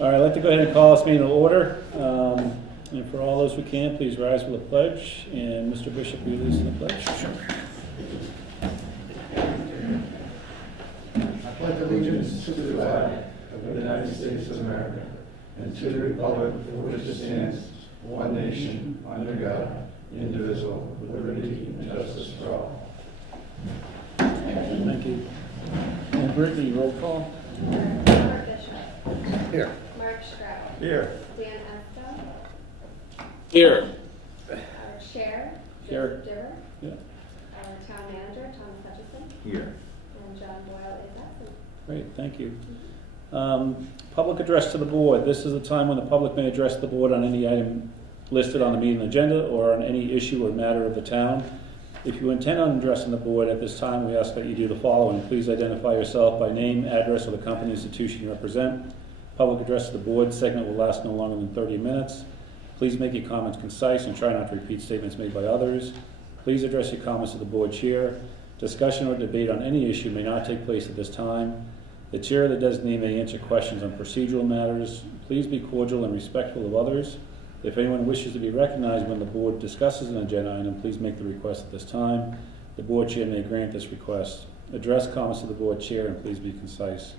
All right, I'd like to go ahead and call this meeting to order. And for all those who can, please rise for the pledge. And Mr. Bishop, will you lead us in the pledge? Sure. I pledge allegiance to the flag of the United States of America and to the republic for which it stands, one nation, under God, indivisible, with liberty and justice for all. Thank you. And Brittany, roll call. Robert Bishop. Here. Mark Stroud. Here. Dan Esco. Here. Our chair. Here. Joseph Diver. Yeah. Our town manager, Thomas Hutchison. Here. And John Boyle is absent. Great, thank you. Public address to the board. This is the time when the public may address the board on any item listed on the meeting agenda or on any issue or matter of the town. If you intend on addressing the board at this time, we ask that you do the following. Please identify yourself by name, address, or the company institution you represent. Public address to the board segment will last no longer than 30 minutes. Please make your comments concise and try not to repeat statements made by others. Please address your comments to the board chair. Discussion or debate on any issue may not take place at this time. The chair or the designee may answer questions on procedural matters. Please be cordial and respectful of others. If anyone wishes to be recognized when the board discusses an agenda item, please make the request at this time. The board chair may grant this request. Address comments to the board chair and please be concise.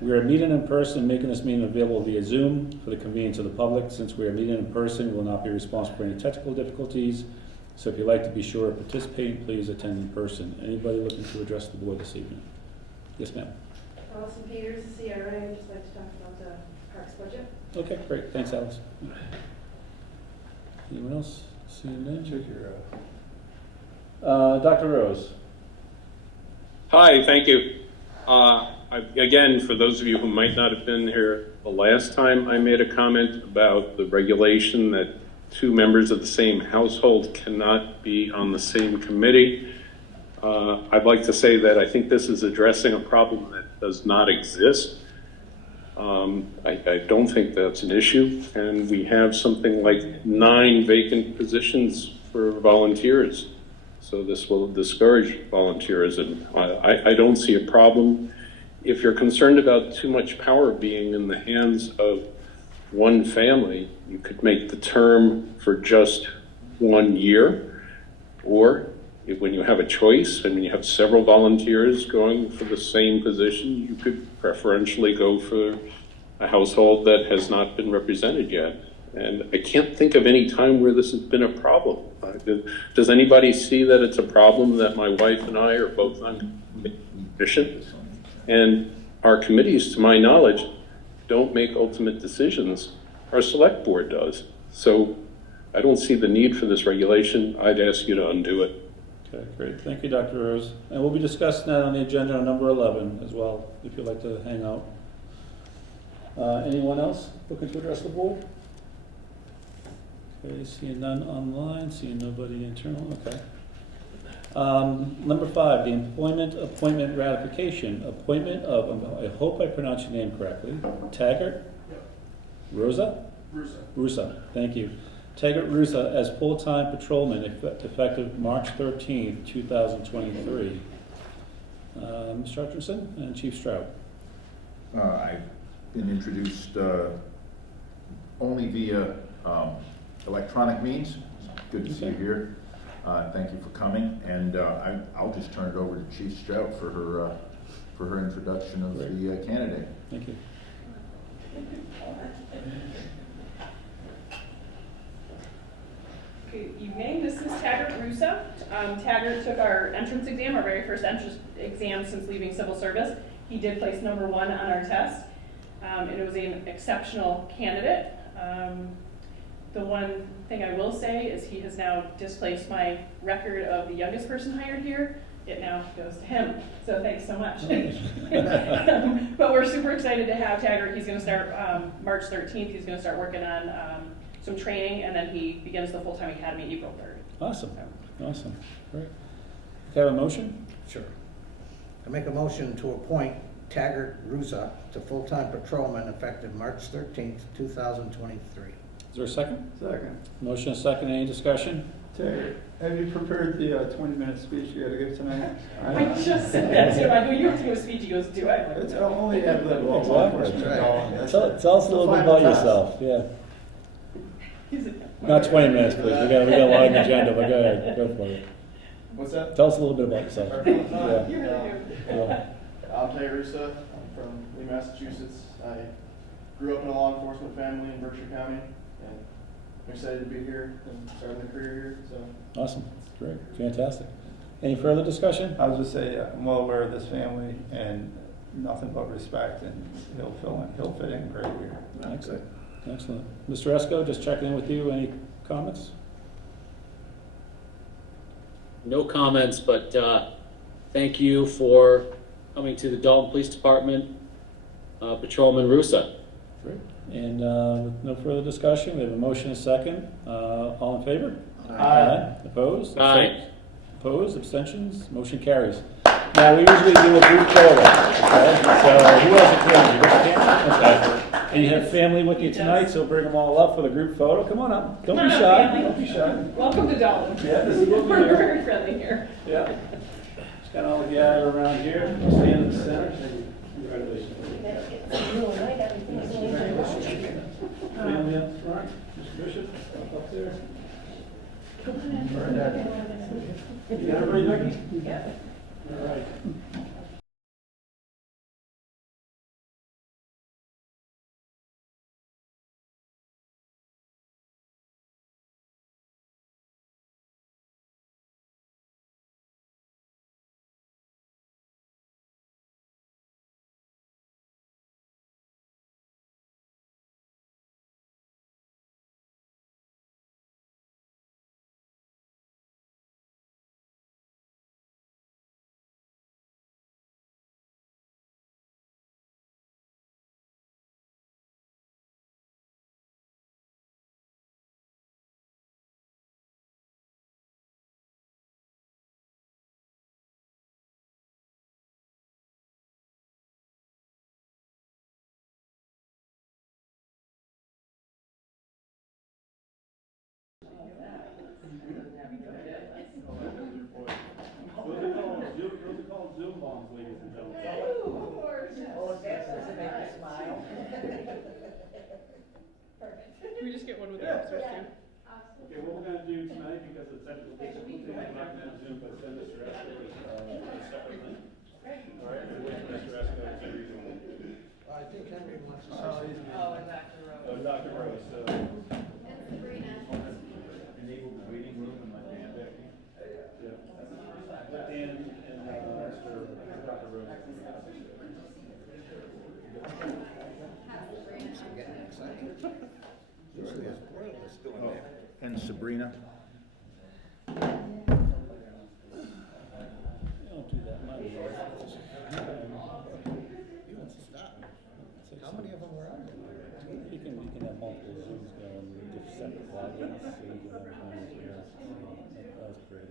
We are meeting in person, making this meeting available via Zoom for the convenience of the public. Since we are meeting in person, we will not be responsible for any technical difficulties. So if you'd like to be sure to participate, please attend in person. Anybody looking to address the board this evening? Yes, ma'am. Alison Peters, CRA, I'd just like to talk about the parks budget. Okay, great. Thanks, Alice. Anyone else? Seeing none? Check your, Dr. Rose. Hi, thank you. Again, for those of you who might not have been here the last time, I made a comment about the regulation that two members of the same household cannot be on the same committee. I'd like to say that I think this is addressing a problem that does not exist. I don't think that's an issue, and we have something like 9 vacant positions for volunteers. So this will discourage volunteerism. I don't see a problem. If you're concerned about too much power being in the hands of one family, you could make the term for just 1 year, or when you have a choice and you have several volunteers going for the same position, you could preferentially go for a household that has not been represented yet. And I can't think of any time where this has been a problem. Does anybody see that it's a problem that my wife and I are both on commission? And our committees, to my knowledge, don't make ultimate decisions. Our select board does. So I don't see the need for this regulation. I'd ask you to undo it. Okay, great. Thank you, Dr. Rose. And we'll be discussing that on the agenda on number 11 as well, if you'd like to hang out. Anyone else looking to address the board? Okay, seeing none online, seeing nobody internal, okay. Number 5, the appointment ratification. Appointment of, I hope I pronounced your name correctly, Taggart? Rosa? Rusa, thank you. Taggart Rusa as full-time patrolman effective March 13th, 2023. Mr. Hutchinson and Chief Stroud. I've been introduced only via electronic means. Good to see you here. Thank you for coming, and I'll just turn it over to Chief Stroud for her introduction of the candidate. Thank you. Good evening, this is Taggart Rusa. Taggart took our entrance exam, our very first entrance exam since leaving civil service. He did place number 1 on our test, and it was an exceptional candidate. The one thing I will say is he has now displaced my record of the youngest person hired here. It now goes to him, so thanks so much. But we're super excited to have Taggart. He's going to start March 13th. He's going to start working on some training, and then he begins the full-time academy April 3rd. Awesome, awesome, great. Okay, have a motion? Sure. I make a motion to appoint Taggart Rusa to full-time patrolman effective March 13th, 2023. Is there a second? Second. Motion and second, any discussion? Terry, have you prepared the 20-minute speech you gotta give tonight? I just said that to him. I go, you have to give a speech. He goes, do I? I'm like, It's "No." only at the law Exactly. enforcement. That's Dalton. That's Tell it. us a little bit about Final task. yourself, yeah. He's like, Not 20 minutes, please, we got a long agenda, but go ahead, go for it. What's that? Tell us a little bit about yourself. Yeah. Yeah. you really do. Yeah. I'm Terry Russa. I'm from Lee, Massachusetts. I grew up in a law enforcement family in Berkshire County, and I'm excited to be here and starting a career here. So Awesome, great, fantastic. Any further discussion? I was just say, I'm well aware of this family and nothing but respect, and he'll fit in great here. Excellent, excellent. Mr. Esco, just checking in with you, any comments? No comments, but thank you for coming to the Dalton Police Department, Patrolman Russa. Great. And with no further discussion, we have a motion and a second. All in favor? Aye. Opposed? Aye. Opposed, abstentions, motion carries. Now, we usually do a group photo, okay? So who has a family? You got a family? Okay. And you have family with you tonight, so bring them all up for the group photo. Come on up. Don't Come be on up, shy. family. Don't be shy. Welcome to Dalton. Yeah, this is what we We're do. very friendly here. Yeah. Just kind of gather around here. Stand in the center. Congratulations. Family up front. Mr. Bishop, up there. You got everybody, Becky? Yeah. All right. Those are called Zoom bombs, ladies and gentlemen. Can we just get one with the officers too? Okay, what we're gonna do tonight, because of technical difficulties, we're not gonna have Zoom, but send Mr. Esco a separate link. All right, we'll wait for Mr. Esco to resume. I think Henry wants to say Oh, something. he's- Oh, and Dr. Rose. Oh, Dr. Rose, so. And Sabrina. Enable the waiting room in my band back here. Yeah. Let Dan and Dr. Rose. It's getting exciting. Usually it's pointless doing that. And Sabrina? You don't do that much. You want to stop. How many of them were on there? You can have multiple Zooms going, different separate logins, so you can have one as well. That was great.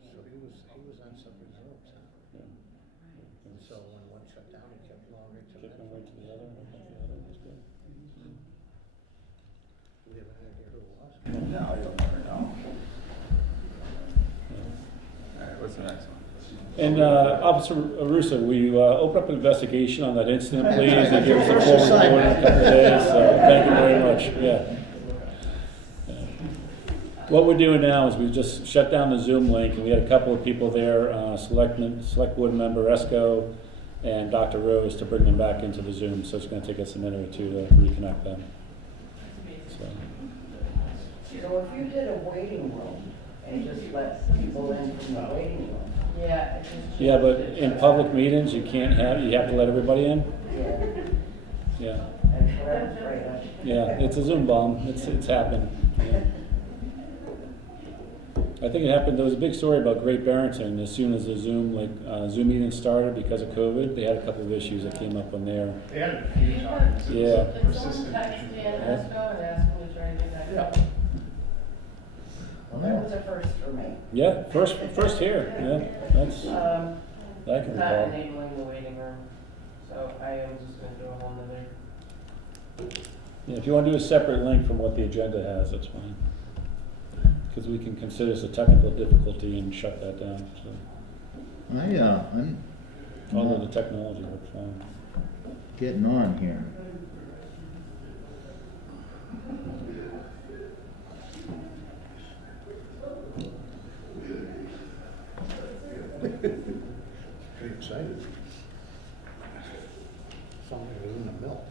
So he was on separate Zooms, huh? Yeah. And so when one shut down, he kept going right to the Kept next them one. right to the other, and I think the other was good. Do we have any idea who it was? No, you'll never know. Yeah. All right, what's the next one? And Officer Russo, will you open up an investigation on that incident, please, and give us a First full report in a assignment. couple of days? Thank you very much, yeah. What we're doing now is we just shut down the Zoom link, and we had a couple of people there, Select Board member Esco and Dr. Rose, to bring them back into the Zoom, so it's gonna take us a minute or two to reconnect them. So, So if you did a waiting room and just let people in from the waiting room. Yeah. yeah, but in public meetings, you have to let everybody in? Yeah, Yeah, that's what I'm afraid of. yeah, it's a Zoom bomb, it's happened. Yeah. I think it happened, there was a big story about Great Barrington, as soon as the Zoom meeting started because of COVID, they had a couple of issues that came up on there. they had a few times. It was Yeah. a persistent issue. Yeah. Well, that was a first for me. Yeah, first here, yeah, that's, I can Not recall. enabling the waiting room, so I am just gonna do a whole nother. Yeah, if you want to do a separate link from what the agenda has, that's fine. Because we can consider this a technical difficulty and shut that down, so, I'm although the technology works fine. getting on here. Pretty excited. Something was in the milk.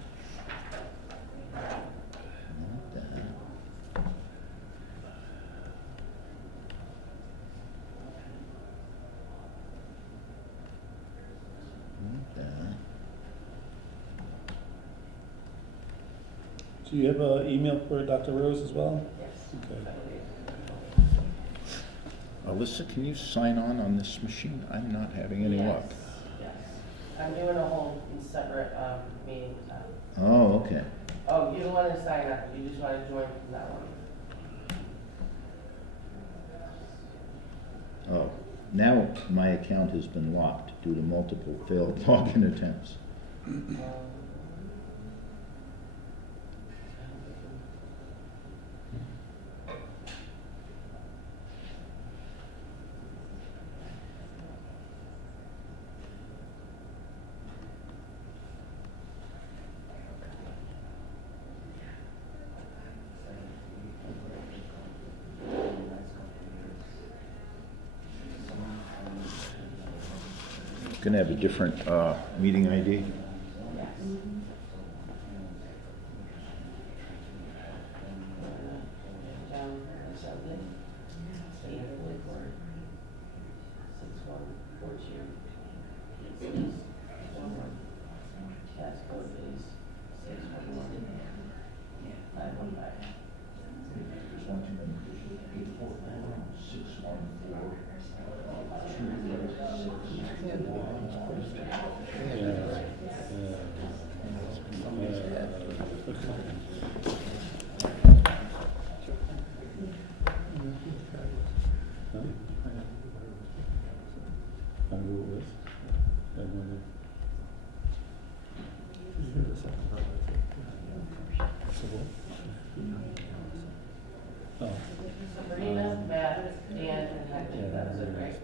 What the heck? What the heck? Do you have an email for Dr. Rose as well? Yes. Okay. Alyssa, can you sign on this machine? I'm not having any luck. Yes. I'm doing a whole separate, meeting. Oh, okay. Oh, you don't wanna sign up, you just wanna join from that one. Oh, now my account has been locked due to multiple failed login attempts. Gonna have a different, meeting ID? Sabrina, Matt, Dan, and Hector, that was it, right?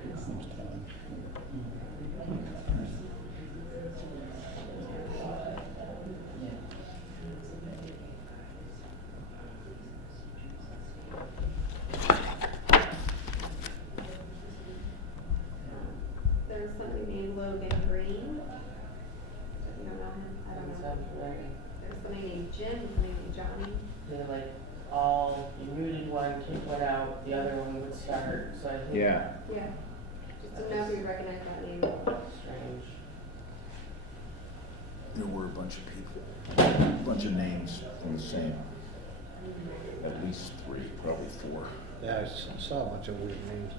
There's somebody named Logan Green. You don't know him? I don't know. Sounds familiar. There's somebody named Jim, somebody named Johnny. They're like, all, you muted one, kicked one out, the other one would start, so I think. Yeah. Yeah. Just don't know if you recognize that name. Strange. There were a bunch of people, a bunch of names from the same. At least 3, probably 4. Yeah, I saw a bunch of weird names.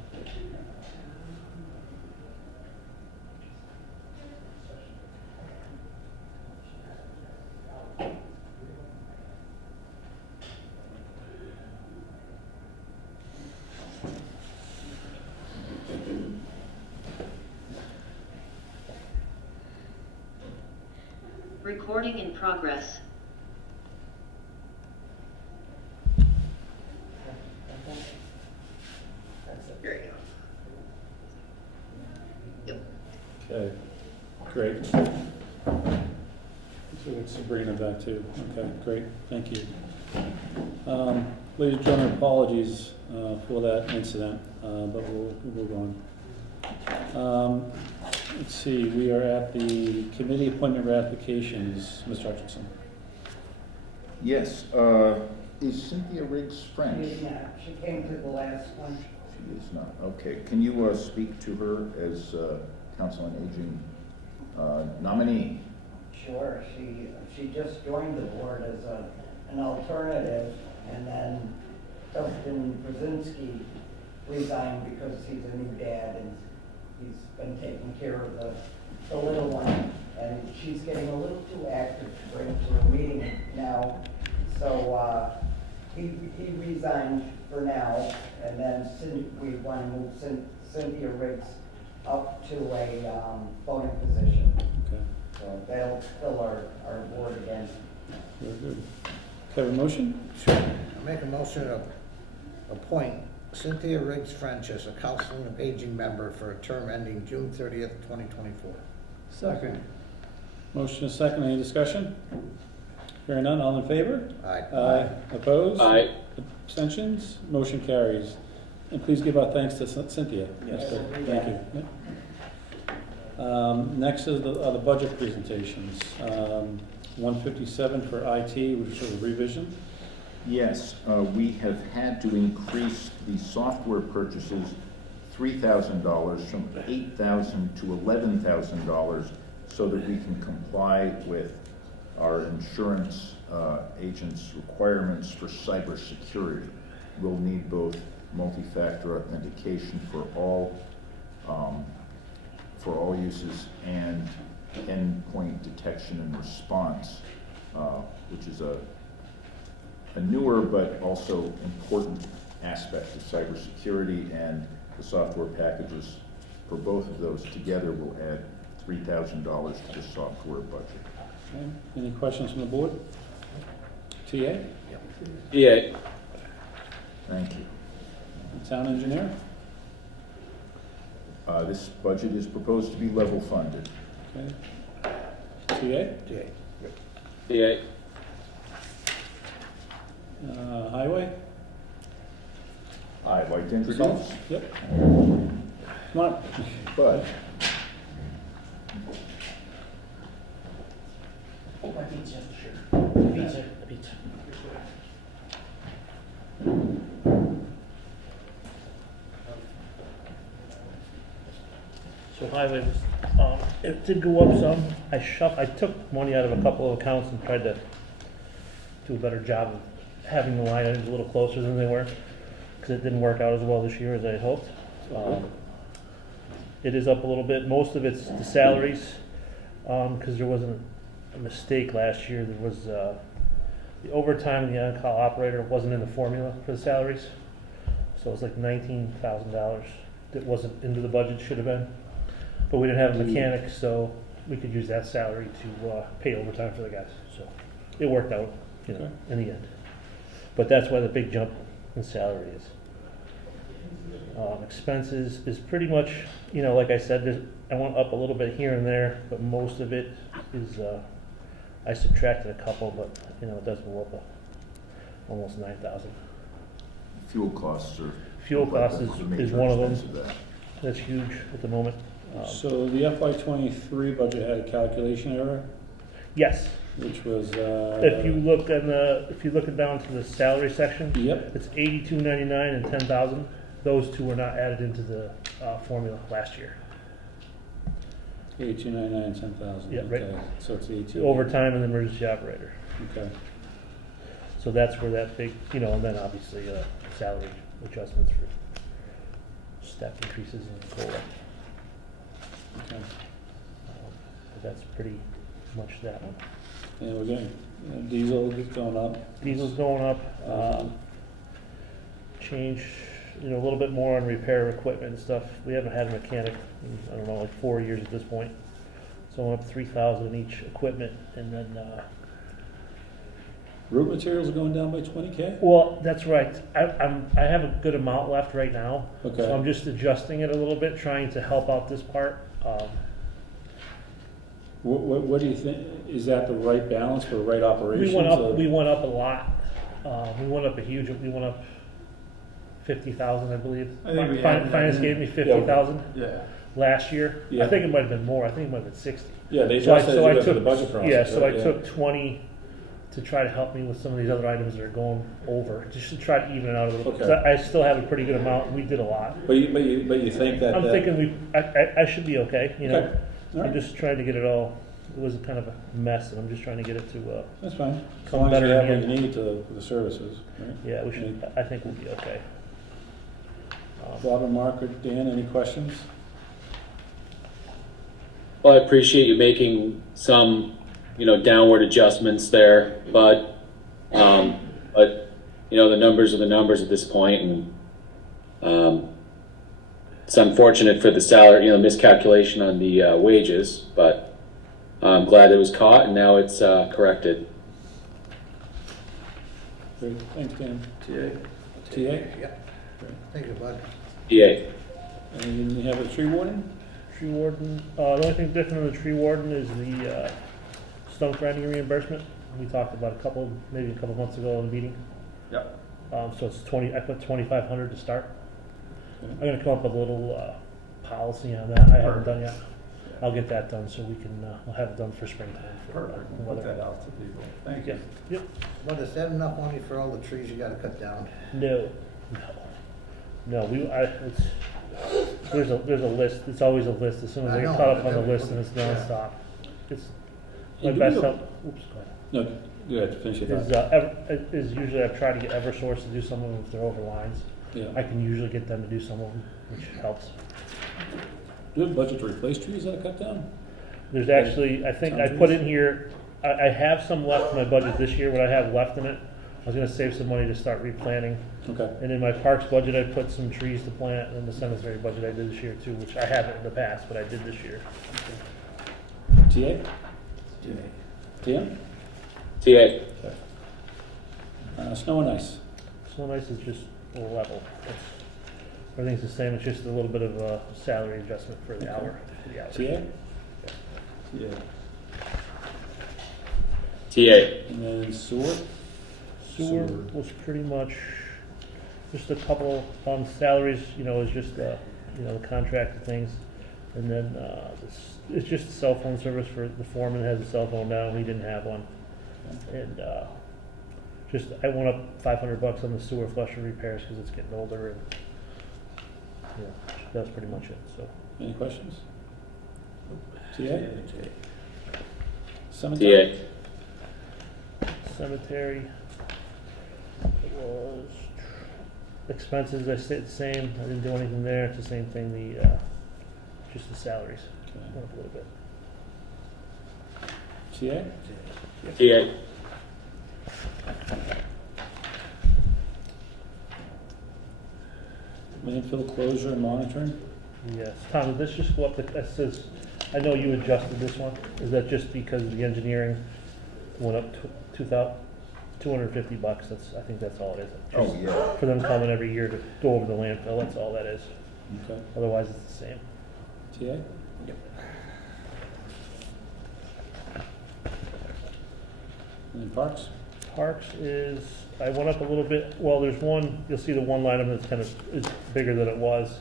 Recording in progress. That's it. There you go. Okay, great. So it's Sabrina back too. Okay, great, thank you. Ladies and gentlemen, apologies for that incident, but we'll move on. Let's see, we are at the committee appointment ratifications, Mr. Hutchinson. Yes, is Cynthia Riggs French? Yeah, she came to the last one. She is not. Okay, can you speak to her as Council on Aging nominee? Sure, she just joined the board as an alternative, and then Dustin Brzezinski resigned because he's a new dad and he's been taking care of the little one, and she's getting a little too active to bring to a meeting now. So he resigned for now, and then we want to move Cynthia Riggs up to a voting position. Okay, So that'll fill our board again. very good. Can I have a motion? Sure. I make a motion to appoint Cynthia Riggs French as a Council of Aging member for a term ending June 30th, 2024. Second. Motion is second, any discussion? Hearing none, all in favor? Aye. Aye. Opposed? Aye. Abstentions? Motion carries. And please give our thanks to Cynthia. Yes. Thank you. Next is the budget presentations. 157 for IT, which is a revision. Yes, we have had to increase the software purchases $3,000 from $8,000 to $11,000 so that we can comply with our insurance agents' requirements for cybersecurity. We'll need both multi-factor authentication for all uses and endpoint detection and response, which is a newer but also important aspect of cybersecurity, and the software packages for both of those together will add $3,000 to the software budget. Okay. Any questions from the board? TA? Yeah. Thank you. Town engineer? This budget is proposed to be level funded. Okay. TA? Yeah. Highway? I'd like to introduce Yep. Come on. Bud. So highway was, it did go up some. I took money out of a couple of accounts and tried to do a better job of having the line items a little closer than they were, because it didn't work out as well this year as I had hoped. It is up a little bit. Most of it's the salaries, because there wasn't a mistake last year. There was, the overtime and the on-call operator wasn't in the formula for the salaries. So it was like $19,000 that wasn't into the budget, should have been. But we didn't have a mechanic, so we could use that salary to pay overtime for the guys. So it worked out, Okay. in the end. But that's why the big jump in salary is. Expenses is pretty much, like I said, I went up a little bit here and there, but most of it is, I subtracted a couple, but, it does go up almost 9,000. Fuel costs are. Fuel costs that's a is major one of them. expense of that. That's huge at the moment. So the FY23 budget had a calculation error, Yes, which was, if you look down to the salary section, Yep. it's 82.99 and 10,000. Those two were not added into the formula last year. 8299, 10,000. Yeah, right. Okay. So it's 18. The overtime and the emergency operator. Okay. So that's where that big, and then obviously salary adjustments for step increases and COLA. Okay. But that's pretty much that one. And we're getting, diesel is going up. Diesel's going up. Change, a little bit more on repair equipment and stuff. We haven't had a mechanic in, I don't know, like 4 years at this point. So I'm up 3,000 in each equipment, and then. Root materials are going down by 20K? Well, that's right. I have a good amount left right now. Okay. So I'm just adjusting it a little bit, trying to help out this part. What do you think, is that the right balance for the right operations? We went up a lot. We went up 50,000, I believe. I think we had- Finance gave me 50,000 Yeah. last year. Yeah. I think it might have been more. I think it might have been 60. Yeah, they So I adjusted it because of the took, budget process. yeah, so I right? took 20 to try to help me with some of these other items that are going over, just to try to even it out a little bit. 'Cause Okay. I still have a pretty good amount. We did a lot. But you think that? I'm thinking I should be okay, Okay. All I'm right. just trying to get it all, it was kind of a mess, and I'm just trying to get it to, That's fine. As come long as you better have in what the you need to, for the services, right? yeah, we should, I think we'll be okay. Bob and Mark or Dan, any questions? Well, I appreciate you making some, downward adjustments there, but the numbers are the numbers at this point, and it's unfortunate for the salary, miscalculation on the wages, but I'm glad it was caught and now it's corrected. Great, thanks, Dan. TA? TA? Yeah. Thank you, bud. TA. And you have a tree warden? Tree warden, the only thing different on the tree warden is the stump grinding reimbursement. We talked about maybe a couple months ago in the meeting. Yep. So it's I put 2,500 to start. Okay. I'm gonna come up with a little policy on that. I haven't done yet. I'll get that done so we can, we'll have it done for springtime. Perfect, we'll put that out to people. Thank Yeah, you. yep. But is that enough money for all the trees you gotta cut down? No, there's a list, it's always a list, as soon as I I know, get caught up but on the then- list and it's yeah. nonstop. It's, You my do best know- help, oops, go ahead. No, go ahead, finish your Is, thought. is usually I've tried to get Eversource to do some of them if they're over lines. Yeah. I can usually get them to do some of them, which helps. Do you have a budget to replace trees that are cut down? There's actually, I think I put in here, I have some left in my budget this year, what I have left in it. I was gonna save some money to start replanting. Okay, And in my parks budget, I put some trees to plant, and in the cemetery budget I did this year too, which I haven't in the past, but I did this year. TA? TM? TA. Snow and ice. Snow and ice is just level. Everything's the same, it's just a little bit of a salary adjustment for the hour. TA? Yeah. TA. And then sewer? Sewer was pretty much just a couple, salaries, is just, the contracted things. And then, it's just a cell phone service for, the foreman has a cell phone now, he didn't have one. And, I went up $500 on the sewer flusher repairs because it's getting older and, that's pretty much it, so. Any questions? TA? Cemetery? TA. Cemetery was expenses, I stayed the same, I didn't do anything there, it's the same thing, just the salaries, Okay. went up a little bit. TA? TA. Landfill closure and monitoring? Yes, Tom, did this just go up, that says, I know you adjusted this one, is that just because the engineering went up $250, I think that's all it is. Oh, Just yeah. For them coming every year to go over the landfill, that's all that is, Okay. otherwise it's the same. TA? And then parks? Parks is, I went up a little bit, well, there's one, you'll see the one line item that's kind of, is bigger than it was.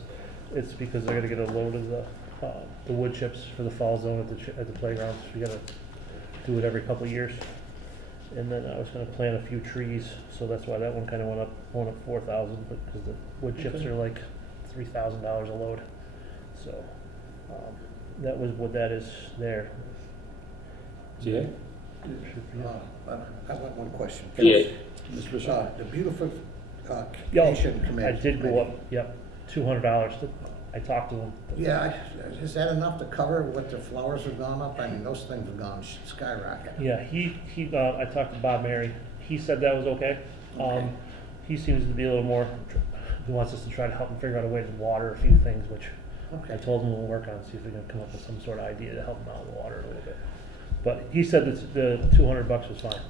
It's because they're gonna get a load of the wood chips for the fall zone at the playgrounds. We gotta do it every couple of years. And then I was gonna plant a few trees, so that's why that one kinda went up 4,000, because the wood chips Okay. are like $3,000 a load. So, that was what that is there. TA? Should be- I got one question. TA. Mr. Bishop? The beautification I committee. did go up, yep, $200. I talked to him. Yeah, is that enough to cover what the flowers have gone up? I mean, those things have gone skyrocket. Yeah, I talked to Bob Mary. He said that was okay. Okay. He seems to be a little more, he wants us to try to help him figure out a way to water a few things, which I Okay. told him we'll work on, see if we can come up with some sort of idea to help him out with water a little bit. But he said that the $200 was fine.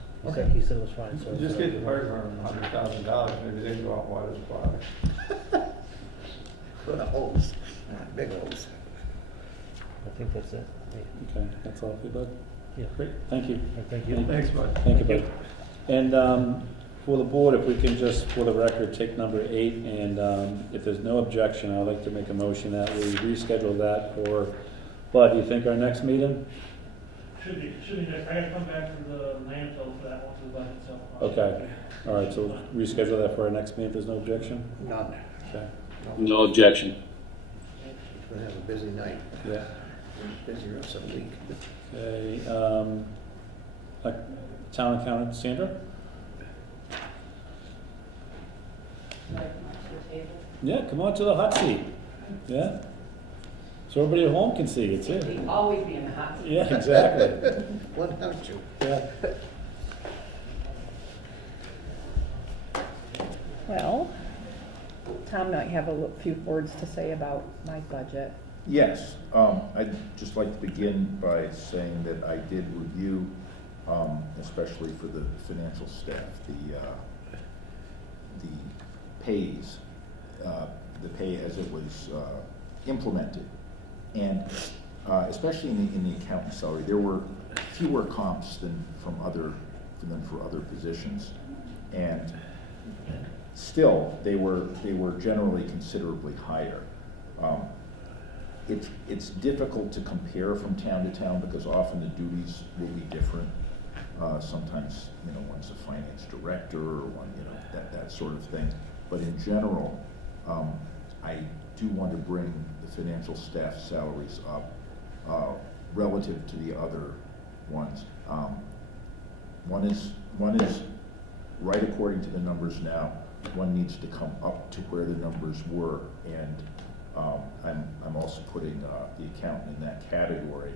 He said it was fine, so. Just get the fire department $100,000, maybe they can go out and water the flowers. Put a hose, big hose. I think that's it. Okay, that's all for you, bud? Yeah. Great, thank you. Thank you. Thanks, bud. Thank you, bud. And for the board, if we can just, for the record, take number 8, and if there's no objection, I'd like to make a motion that we reschedule that for, Bud, do you think our next meeting? Should be next. I gotta come back for the landfill for that one, for the budget, so. Okay, all right, so reschedule that for our next meeting if there's no objection? None. Okay, No objection. We're gonna have a busy night, yeah. busy rest of the week. Okay, town accountant Sandra? Yeah, come on to the hot seat. Yeah? So everybody at home can see it's here. Always be in the hot seat. Yeah, exactly. Why don't you? Yeah. Well, Tom might have a few words to say about my budget. Yes, I'd just like to begin by saying that I did review, especially for the financial staff, pays, the pay as it was implemented. And especially in the accountant salary, there were fewer comps than for other positions. And still, they were generally considerably higher. It's difficult to compare from town to town because often the duties will be different. Sometimes, one's a finance director or one, that sort of thing. But in general, I do want to bring the financial staff salaries up relative to the other ones. One is right according to the numbers now. One needs to come up to where the numbers were, and I'm also putting the accountant in that category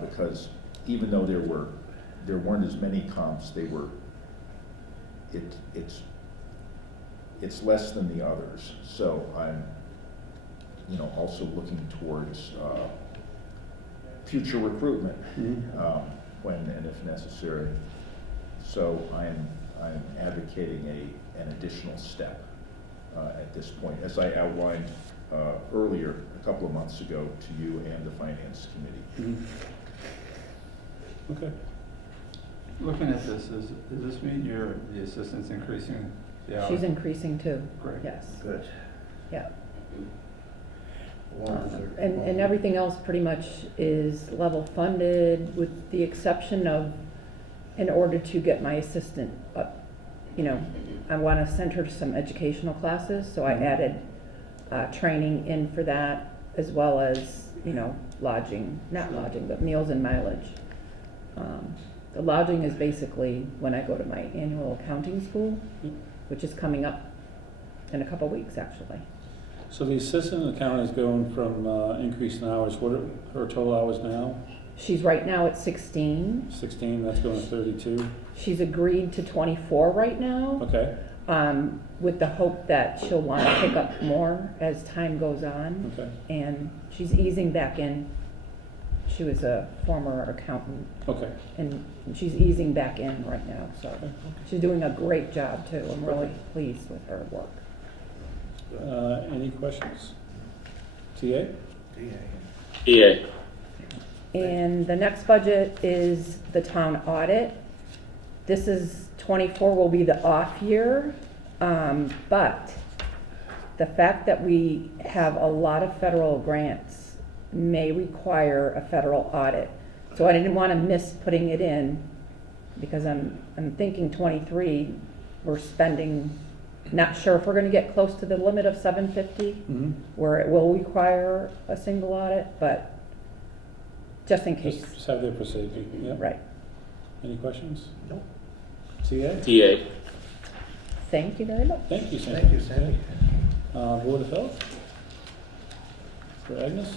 because even though there weren't as many comps, it's less than the others. So I'm also looking towards future recruitment when and if necessary. So I'm advocating an additional step at this point, as I outlined earlier, a couple of months ago, to you and the Finance Committee. Okay. Looking at this, does this mean the assistant's increasing the hours? She's increasing too. Great. Yes, Good. yeah. Well, And everything else pretty much is level funded with the exception of, in order to get my assistant up, I want to send her to some educational classes, so I added training in for that, as well as, lodging, not lodging, but meals and mileage. The lodging is basically when I go to my annual accounting school, which is coming up in a couple weeks, actually. So the assistant accountant is going from increase in hours. What are her total hours now? She's right now at 16. 16, that's going to 32. She's agreed to 24 right now, Okay, with the hope that she'll want to pick up more as time goes on. okay, And she's easing back in. She was a former accountant, okay. and she's easing back in right now. So she's doing a great job too. I'm really pleased with her work. Any questions? TA? EA. And the next budget is the town audit. This is 24 will be the off year, but the fact that we have a lot of federal grants may require a federal audit. So I didn't want to miss putting it in because I'm thinking 23 we're spending, not sure if we're going to get close to the limit of 750 Mm-hmm. where it will require a single audit, but just in case. Just have there for safety, yeah. Right. Any questions? Nope. TA? TA. Thank you very much. Thank you, Sandy. Thank you, Sandy. Board of Health? For Agnes?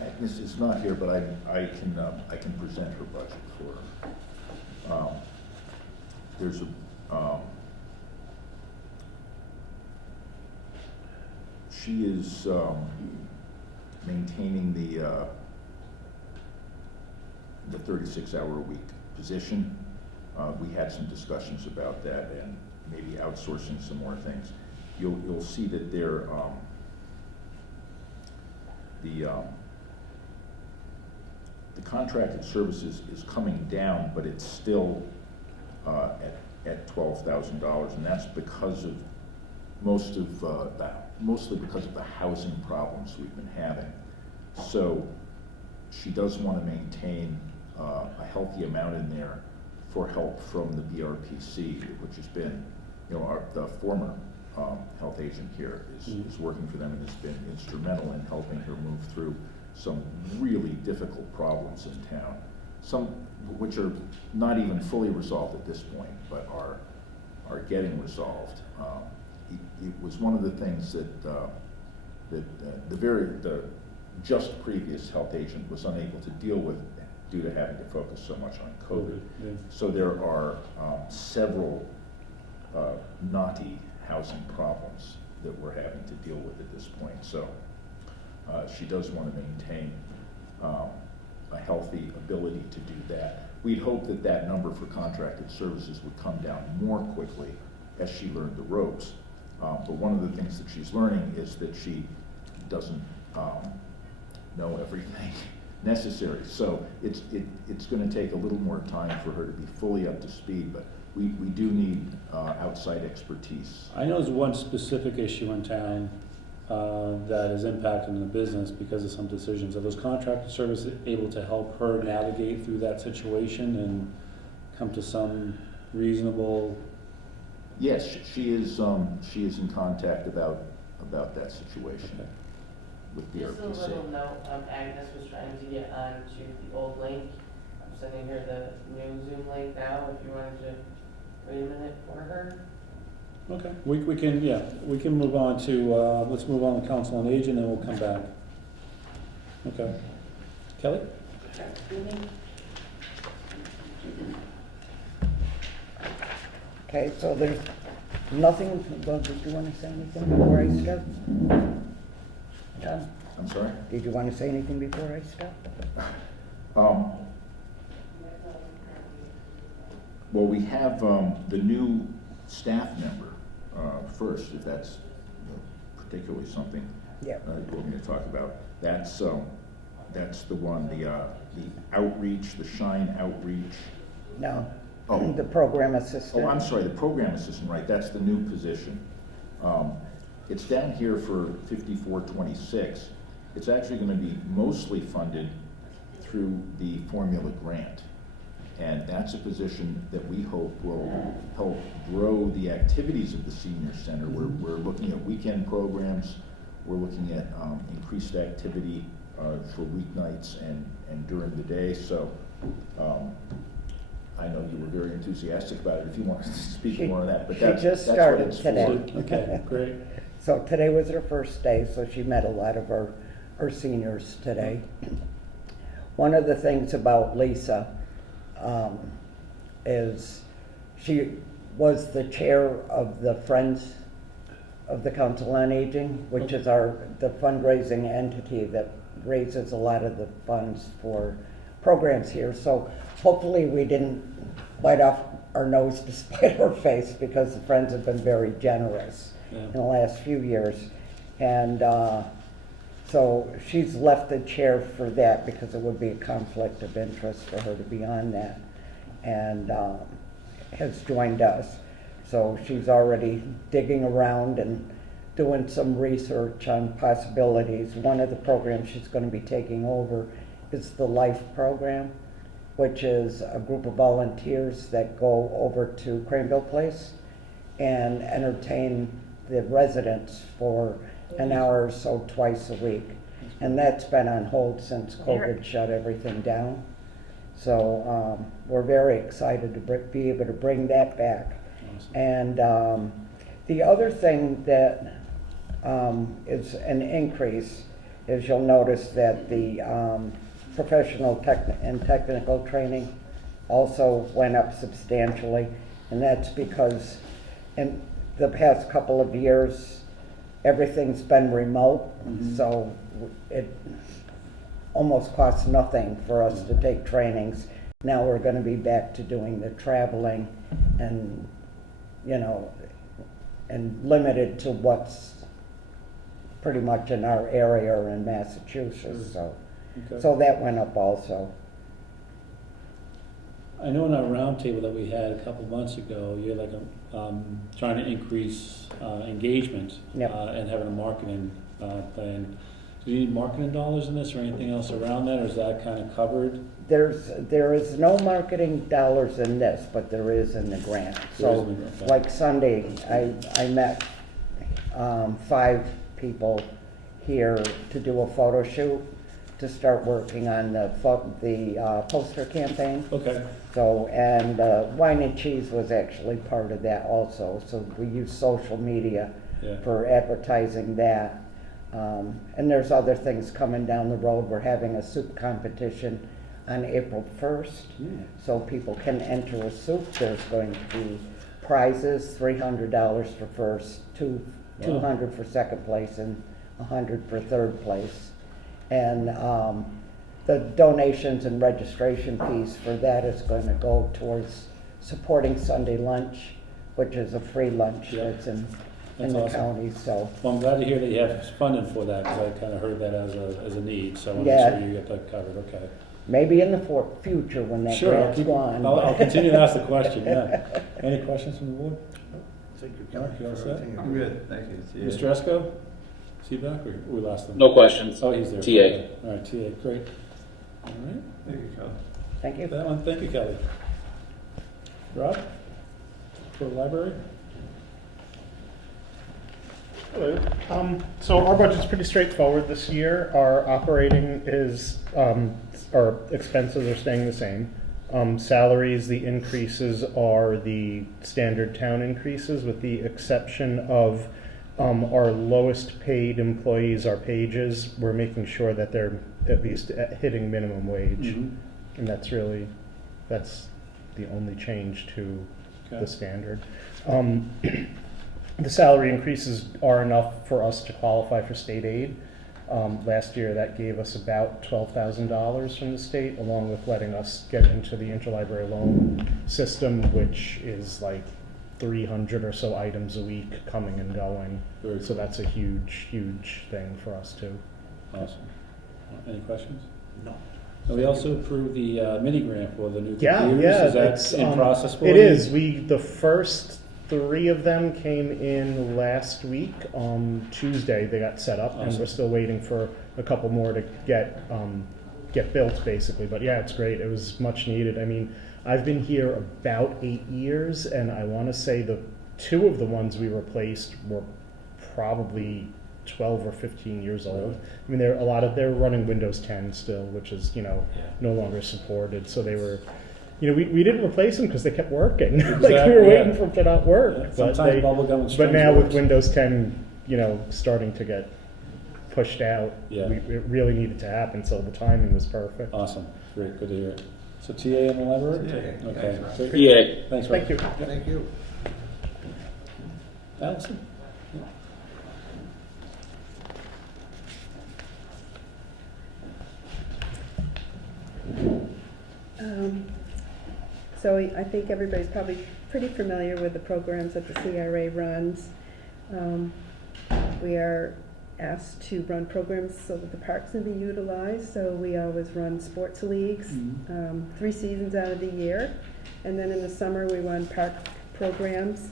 Agnes is not here, but I can present her budget for her. There's she is maintaining the 36-hour-a-week position. We had some discussions about that and maybe outsourcing some more things. You'll see that there the contracted services is coming down, but it's still at $12,000, and that's because of mostly because of the housing problems we've been having. So she does want to maintain a healthy amount in there for help from the BRPC, which has been, the former health agent here is working for them and has been instrumental in helping her move through some really difficult problems in town, some which are not even fully resolved at this point, but are getting resolved. It was one of the things that the just previous health agent was unable to deal with due to having to focus so much on COVID. Yeah. So there are several knotty housing problems that we're having to deal with at this point. So she does want to maintain a healthy ability to do that. we'd hope that that number for contracted services would come down more quickly as she learned the ropes. But one of the things that she's learning is that she doesn't know everything necessary. So it's going to take a little more time for her to be fully up to speed, but we do need outside expertise. I know there's one specific issue in town that is impacting the business because of some decisions. Are those contracted services able to help her navigate through that situation and come to some reasonable? Yes, she is in contact about that situation. Okay. With Just a BRPC. little note, Agnes was trying to get onto the old link. I'm sending her the new Zoom link now, if you wanted to wait a minute for her. Okay, we can move on to, let's move on to Council on Aging, and we'll come back. Okay. Kelly? Okay, so there's nothing, well, did you want to say anything before I start? Tom, I'm sorry? did you want to say anything before I start? Well, we have the new staff member first, if that's particularly something Yeah. you want me to talk about. That's the one, the outreach, the Shine outreach. No, Oh. the program assistant. Oh, I'm sorry, the program assistant, right, that's the new position. It's down here for 5426. It's actually gonna be mostly funded through the formula grant. And that's a position that we hope will help grow the activities of the senior center. We're looking at weekend programs, we're looking at increased activity for weeknights and during the day. So I know you were very enthusiastic about it, if you want to speak more on that, but She that's just what started it's for. today. Okay, great. So today was her first day, so she met a lot of her seniors today. One of the things about Lisa is she was the chair of the Friends of the Council on Aging, which is the fundraising entity that raises a lot of the funds for programs here. So hopefully we didn't bite off our nose to spite our face, because the Friends have been very generous in the last few years. And so she's left the chair for that because it would be a conflict of interest for her to be on that, and has joined us. So she's already digging around and doing some research on possibilities. One of the programs she's going to be taking over is the LIFE program, which is a group of volunteers that go over to Cranville Place and entertain the residents for an hour or so twice a week. And that's been on hold since COVID shut everything down. So we're very excited to be able to bring that back. Awesome. And the other thing that is an increase is you'll notice that the professional and technical training also went up substantially. And that's because in the past couple of years, everything's been remote, so it almost costs nothing for us to take trainings. Now we're going to be back to doing the traveling and, and limited to what's pretty much in our area or in Massachusetts. So, Okay. so that went up also. I know in our roundtable that we had a couple months ago, you're like trying to increase engagement Yep. and having a marketing plan. Do you need marketing dollars in this or anything else around that, or is that kind of covered? There is no marketing dollars in this, but there is in the grant. There is So, in the grant, okay. like Sunday, I met 5 people here to do a photo shoot to start working on the poster campaign. Okay. So, and Wine and Cheese was actually part of that also. So we use social media for advertising that. And there's other things coming down the road. We're having a soup competition on April 1st. So people can enter a soup. There's going to be prizes, $300 for first, $200 for second place, and $100 for third place. And the donations and registration fees for that is going to go towards supporting Sunday lunch, which is a free lunch Yeah. that's in That's the awesome. county, so. Well, I'm glad to hear that you have funding for that, because I kind of heard that as a need, so I want to Yeah. make sure you get that covered, okay. Maybe in the future when that Sure, I'll grant's keep, gone. I'll continue to ask the question, yeah. Any questions from the board? Thank you, Kelly. Mark, you all for set? everything you I'm do. good, thank you. See you. Mr. Esco? Is he back, or we lost him? No questions. Oh, he's there. TA. Okay. All right, TA, great. All right, Thank you, Kelly. Thank you. that one, thank you, Kelly. Rob? For the library? Hello. So our budget's pretty straightforward this year. Our operating is, our expenses are staying the same. Salaries, the increases are the standard town increases with the exception of our lowest paid employees, our pages. We're making sure that they're at least hitting minimum wage. Mhm. And that's the only change to Okay. the standard. The salary increases are enough for us to qualify for state aid. Last year, that gave us about $12,000 from the state, along with letting us get into the interlibrary loan system, which is like 300 or so items a week coming and going. Very So that's a huge, huge thing for us too. Awesome. Any questions? No. And we also approved the mini grant for the new Yeah, computers. yeah, Is that it's, in process for It you? is. The first 3 of them came in last week. Tuesday they got set up, and Awesome. we're still waiting for a couple more to get built, basically. But yeah, it's great. It was much needed. I mean, I've been here about 8 years, and I want to say the 2 of the ones we replaced were probably 12 or 15 years old. I mean, they're running Windows 10 still, which is Yeah. no longer supported. So they were. We didn't replace them because they kept working. Like Exactly, we were yeah. waiting for them to not work. Yeah, But sometimes bubble gum and but strings now works. with Windows 10, starting to get pushed out, Yeah. it really needed to happen. So the timing was perfect. Awesome, great, good to hear it. So TA in the library? TA. Okay. Thanks, great. Yeah. Thanks, Rob. Thank you. Yep. Thank you. Allison? So I think everybody's probably pretty familiar with the programs that the CRA runs. We are asked to run programs so that the parks can be utilized, so we always run sports leagues, 3 seasons out of the year. And then in the summer, we run park programs.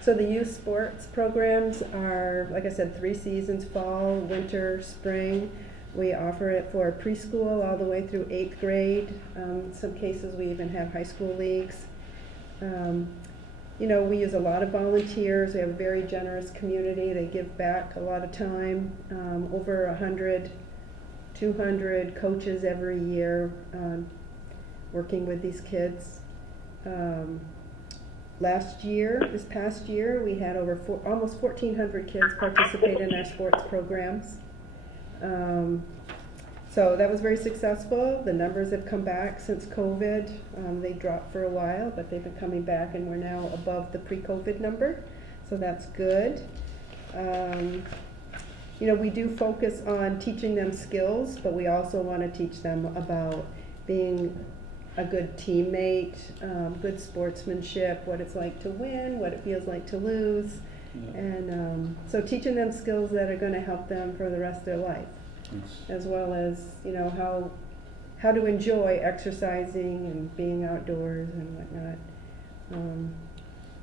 So the youth sports programs are, like I said, 3 seasons, fall, winter, spring. We offer it for preschool all the way through 8th grade. In some cases, we even have high school leagues. We use a lot of volunteers. We have a very generous community. They give back a lot of time. Over 100, 200 coaches every year working with these kids. This past year, we had almost 1,400 kids participate in our sports programs. So that was very successful. The numbers have come back since COVID. They dropped for a while, but they've been coming back, and we're now above the pre-COVID number. So that's good. We do focus on teaching them skills, but we also want to teach them about being a good teammate, good sportsmanship, what it's like to win, what it feels like to lose. Yeah. And so teaching them skills that are going to help them for the rest of their life, as well as how to enjoy exercising and being outdoors and whatnot.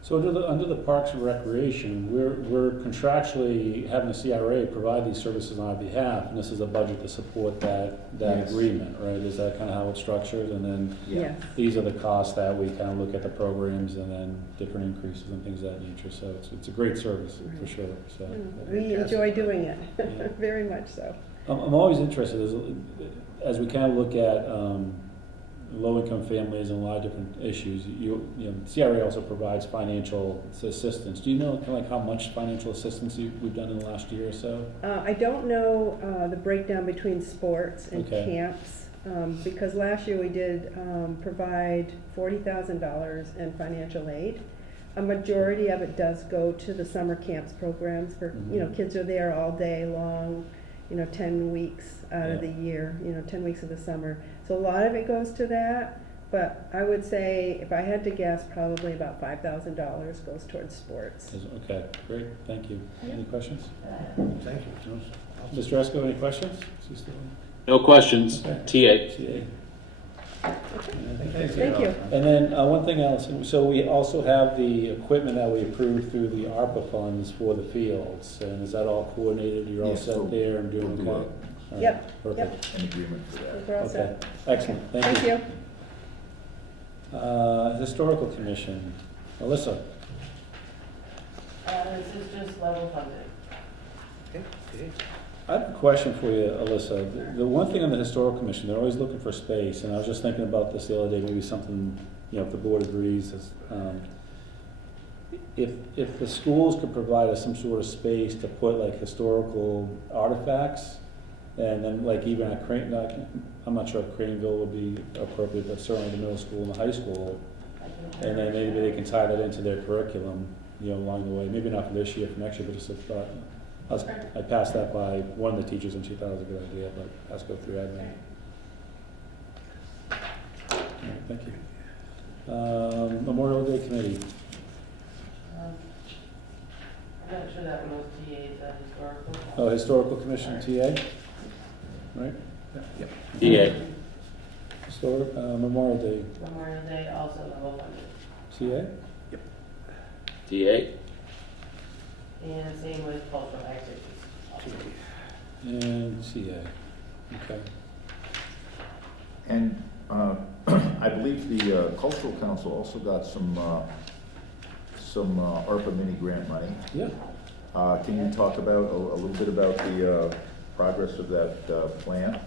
So under the Parks and Recreation, we're contractually having the CRA provide these services on our behalf, and this is a budget to support that Yes. agreement, right? Is that kind of how it's structured? And then Yes. these are the costs that we kind of look at the programs and then different increases and things of that nature. So it's a great service for sure. So We enjoy doing it, Yeah. very much so. I'm always interested as we kind of look at low-income families and a lot of different issues. CRA also provides financial assistance. Do you know kind of like how much financial assistance we've done in the last year or so? I don't know the breakdown between sports and Okay. camps, because last year we did provide $40,000 in financial aid. A majority of it does go to the summer camps programs for, Mhm. kids are there all day long, 10 weeks out of the Yeah. year, 10 weeks of the summer. So a lot of it goes to that, but I would say, if I had to guess, probably about $5,000 goes towards sports. Okay, great, thank you. Any questions? Thank you. Mr. Esco, any questions? Is he still on? No questions. Okay. TA. TA. Thank you. And then one thing else, so we also have the equipment that we approved through the ARPA funds for the fields, and is that all coordinated? You're all Yes, set there and doing we'll do okay? All right, Yep, Perfect. An agreement for that. We're all Okay, set. excellent, thank Thank you. you. Historical Commission, Alyssa. This is just level funded. Okay. I have a question for you, Alyssa. The one thing on the Historical Commission, they're always looking for space, and I was just thinking about this the other day, maybe something, if the board agrees, is, if the schools could provide us some sort of space to put like historical artifacts, and then like even at I'm not sure if Craneville would be appropriate, but certainly the middle school and the high school, and then maybe they can tie that into their curriculum, along the way. Maybe not for this year, for next year, but just a thought. I passed that by one of the teachers and she thought it was a good idea, but let's go through admin. All right, thank you. Memorial Day Committee. I'm not sure that one was TA's historical. Oh, Historical Commission, TA? Right? Yep. TA. Historic, Memorial Day, Memorial Day also level funded. TA? TA. And same with cultural activities. And CA, okay. And I believe the Cultural Council also got some ARPA mini grant money. Yeah. Can you talk about a little bit about the progress of that plan?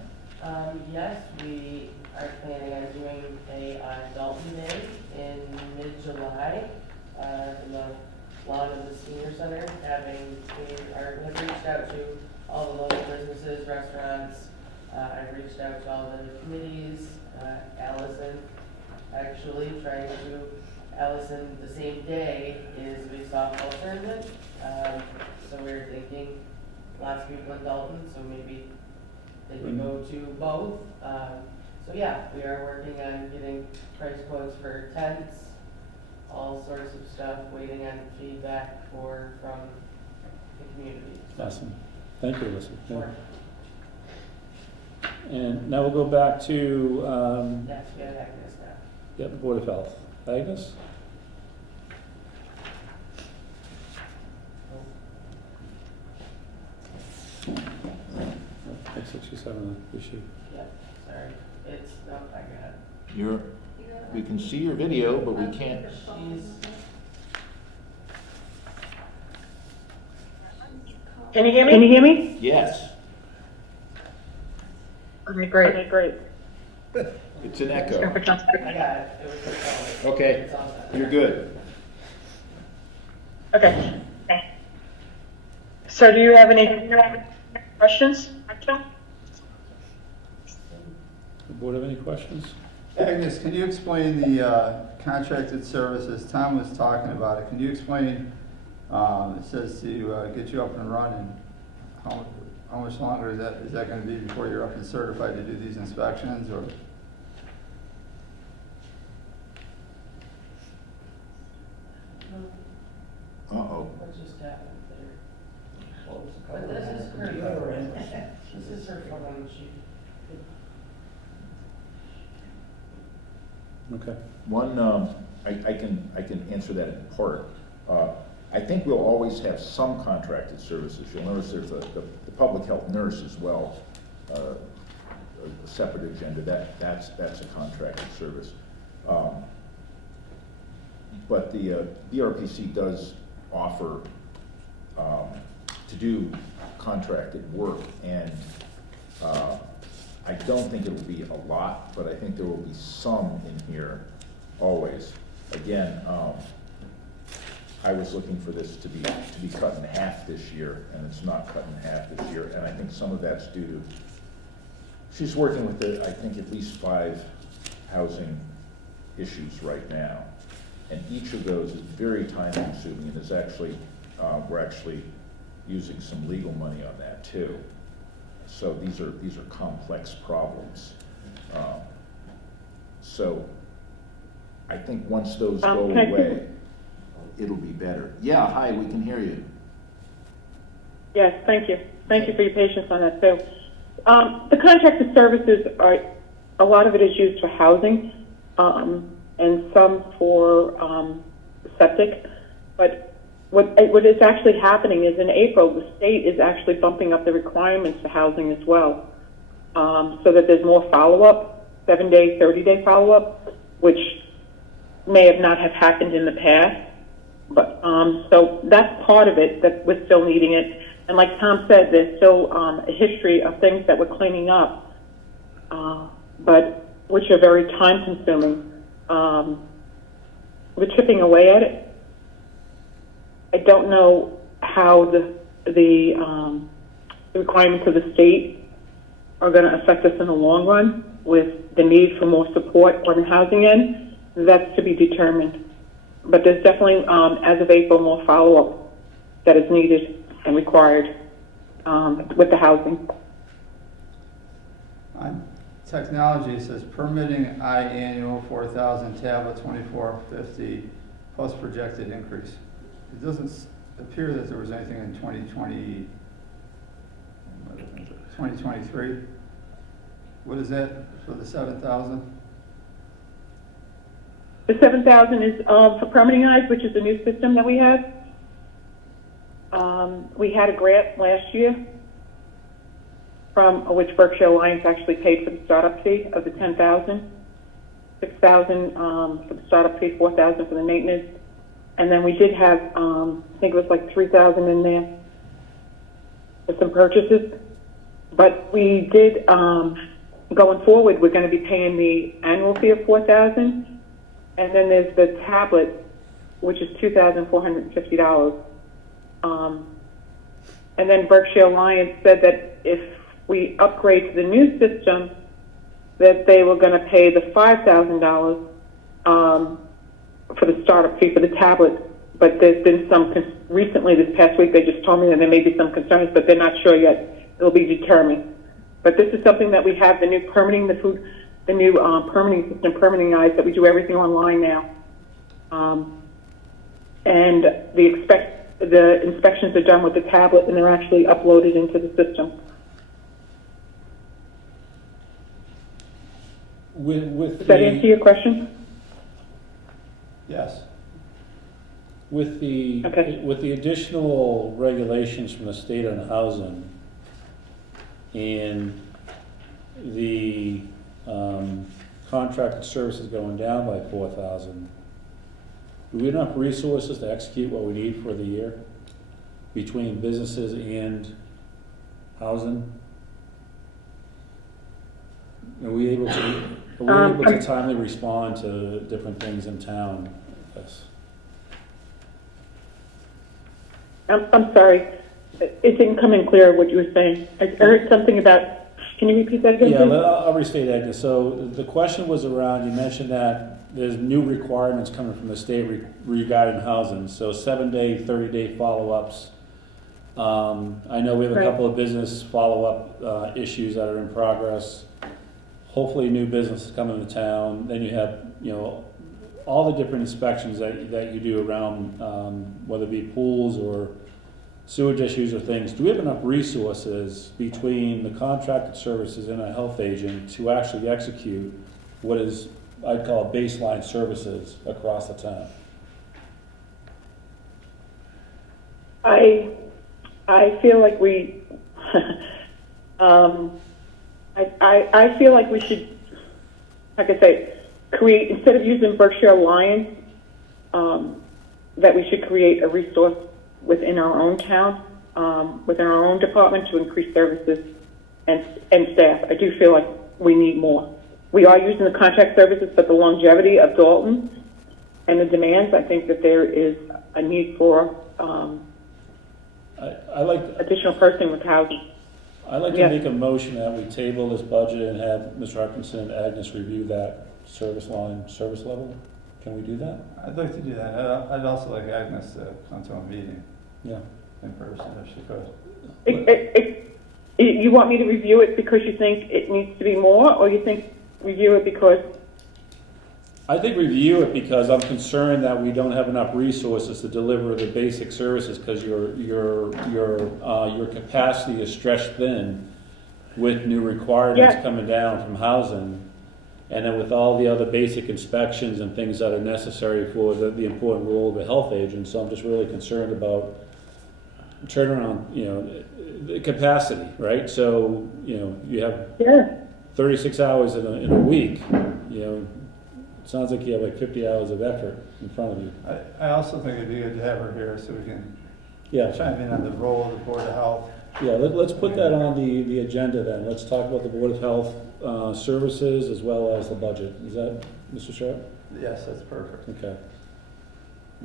Yes, we are planning on doing a Dalton Day in mid-July, in the lawn of the senior center, have reached out to all the local businesses, restaurants. I've reached out to all the committees, Allison, actually Allison, the same day is the softball tournament. So we were thinking lots of people in Dalton, so maybe they could go to both. So yeah, we are working on getting price quotes for tents, all sorts of stuff, waiting on feedback from the community. Awesome. Thank you, Alyssa. Yeah. Sure. And now we'll go back to, Yes, we have Agnes now. yep, Board of Health. Agnes? 67 issue. Yep, sorry. It's, no, I got it. We can see your video, but we can't. Can you hear me? Yes, Okay, great. it's an echo. I got it. It was the phone. Okay, It's all set. you're good. Okay. So do you have any questions? The board have any questions? Agnes, can you explain the contracted services? Tom was talking about it. Can you explain, it says to get you up and running. How much longer is that going to be before you're up and certified to do these inspections, or? Uh-oh. What just happened there? But this is her, this is her phone. Okay. One, I can answer that in part. I think we'll always have some contracted services. You'll notice there's the public health nurse as well, a separate agenda. That's a contracted service. But the BRPC does offer to do contracted work, and I don't think it will be a lot, but I think there will be some in here always. Again, I was looking for this to be cut in half this year, and it's not cut in half this year, and I think some of that's due to, she's working with I think at least 5 housing issues right now. And each of those is very time consuming, and is actually, we're actually using some legal money on that too. So these are complex problems. So I think once those go can I speak? away, it'll be better. Yeah, hi, we can hear you. Yes, thank you. Thank you for your patience on that too. The contracted services are, a lot of it is used for housing, and some for septic. But what is actually happening is in April, the state is actually bumping up the requirements for housing as well, so that there's more follow-up, 7-day, 30-day follow-up, which may have not have happened in the past. But so that's part of it, that we're still needing it. And like Tom said, there's still a history of things that we're cleaning up, but which are very time consuming. We're chipping away at it. I don't know how the requirements of the state are going to affect us in the long run with the need for more support on the housing end. That's to be determined. But there's definitely, as of April, more follow-up that is needed and required with the housing. On technology, it says permitting annual 4,000, tablet 2450 plus projected increase. It doesn't appear that there was anything in 2023. What is that for the 7,000? The 7,000 is for permitting eyes, which is a new system that we have. We had a grant last year from which Berkshire Alliance actually paid for the startup fee of the 10,000, 6,000 for the startup fee, 4,000 for the maintenance, and then we did have I think it was like 3,000 in there for some purchases. But we did going forward, we're going to be paying the annual fee of 4,000, and then there's the tablet, which is $2,450. And then Berkshire Alliance said that if we upgrade to the new system, that they were going to pay the $5,000 for the startup fee for the tablet. But there's been some, recently this past week, they just told me that there may be some concerns, but they're not sure yet. It'll be determined. But this is something that we have, the new permitting, the new permitting system, permitting eyes, that we do everything online now. And the inspections are done with the tablet, and they're actually uploaded into the system. Does that answer your question? Yes. With the additional regulations from the state on housing and the contracted services going down by 4,000, do we have enough resources to execute what we need for the year between businesses and housing? Are we able to timely respond to different things in town? Yes. I'm sorry. It didn't come in clear what you were saying. I heard something about, can you repeat that again? Yeah, please? I'll restate that. So the question was around, you mentioned that there's new requirements coming from the state regarding housing. So 7-day, 30-day follow-ups. I know we have a couple of business follow-up issues that are in progress. Hopefully new businesses coming to town. Then you have, all the different inspections that you do around, whether it be pools or sewage issues or things. Do we have enough resources between the contracted services and a health agent to actually execute what is, I'd call, baseline services across the town? I feel like we, I feel like we should, like I say, create, instead of using Berkshire Alliance, that we should create a resource within our own town, within our own department, to increase services and staff. I do feel like we need more. We are using the contract services, but the longevity of Dalton and the demands, I think that there is a need for I like additional person with housing. I'd like to make a motion that we table this budget and have Mr. Hutchinson and Agnes review that service level. Can we do that? I'd like to do that. I'd also like Agnes to come to a meeting. Yeah. In person, if she could. You want me to review it because you think it needs to be more, or you think review it because? I think review it because I'm concerned that we don't have enough resources to deliver the basic services because your capacity is stretched thin with new requirements Yeah. coming down from housing. And then with all the other basic inspections and things that are necessary for the important role of a health agent. So I'm just really concerned about turnaround, the capacity, right? So, you have 36 hours in a week, it sounds like you have like 50 hours of effort in front of you. I also think it'd be good to have her here so we can Yeah. chime in on the role of the Board of Health. Yeah, let's put that on the agenda then. Let's talk about the Board of Health services as well as the budget. Is that, Mr. Sharp? Yes, that's perfect. Okay.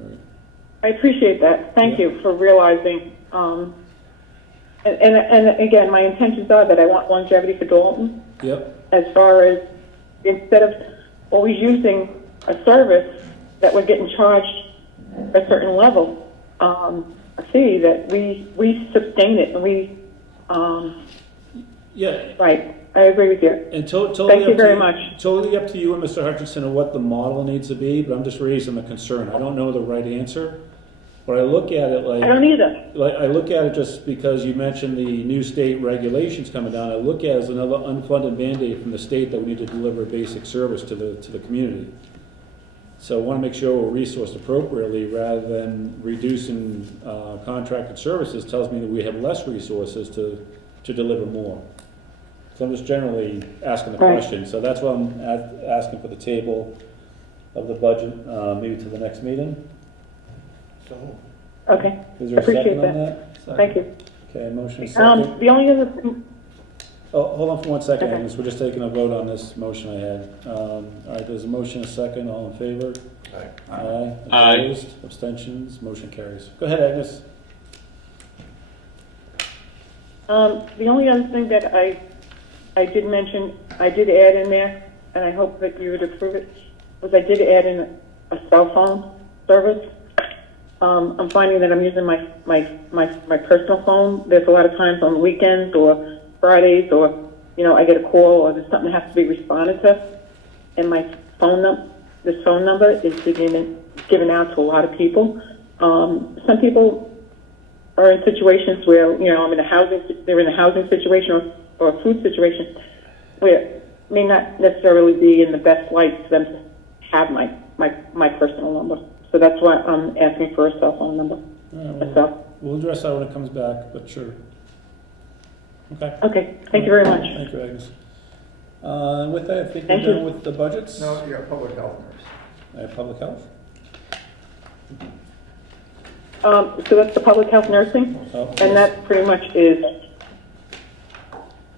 All right. I appreciate that. Thank Yeah. you for realizing. And again, my intentions are that I want longevity for Dalton. Yep. As far as instead of always using a service that we're getting charged a certain level, a fee, that we sustain it and we. Yeah. Right. I agree with you. And totally Thank you up to very much. Totally up to you and Mr. Hutchinson on what the model needs to be, but I'm just raising the concern. I don't know the right answer, but I look at it like. I don't either. Like, I look at it just because you mentioned the new state regulations coming down. I look at it as another unfunded mandate from the state that we need to deliver a basic service to the community. So I want to make sure we're resourced appropriately rather than reducing contracted services tells me that we have less resources to deliver more. So I'm just generally asking the Right. question. So that's why I'm asking for the table of the budget, maybe to the next meeting. So, Okay. Is there a Appreciate second on that. that? Thank you. Okay, motion second. The only other thing, Oh, hold on for 1 second, Okay. Agnes. We're just taking a vote on this motion I had. All right, there's a motion, a second. All in favor? Aye. Aye. Opposed? Abstentions? Motion carries. Go ahead, Agnes. the only other thing that I did mention, I did add in there, and I hope that you would approve it, was I did add in a cell phone service. I'm finding that I'm using my personal phone. There's a lot of times on weekends or Fridays, or I get a call or there's something that has to be responded to, and my this phone number is given out to a lot of people. Some people are in situations where they're in a housing situation or a food situation where it may not necessarily be in the best light for them to have my personal number. So that's why I'm asking for a cell phone number. We'll address that when it comes back, but sure. Okay. Okay. Thank you very much. Thank you, Agnes. With that, I think Thank we're done you. with the budgets. No, you got public health nurse. I have public health. So that's the public health nursing, Oh, and that pretty much is.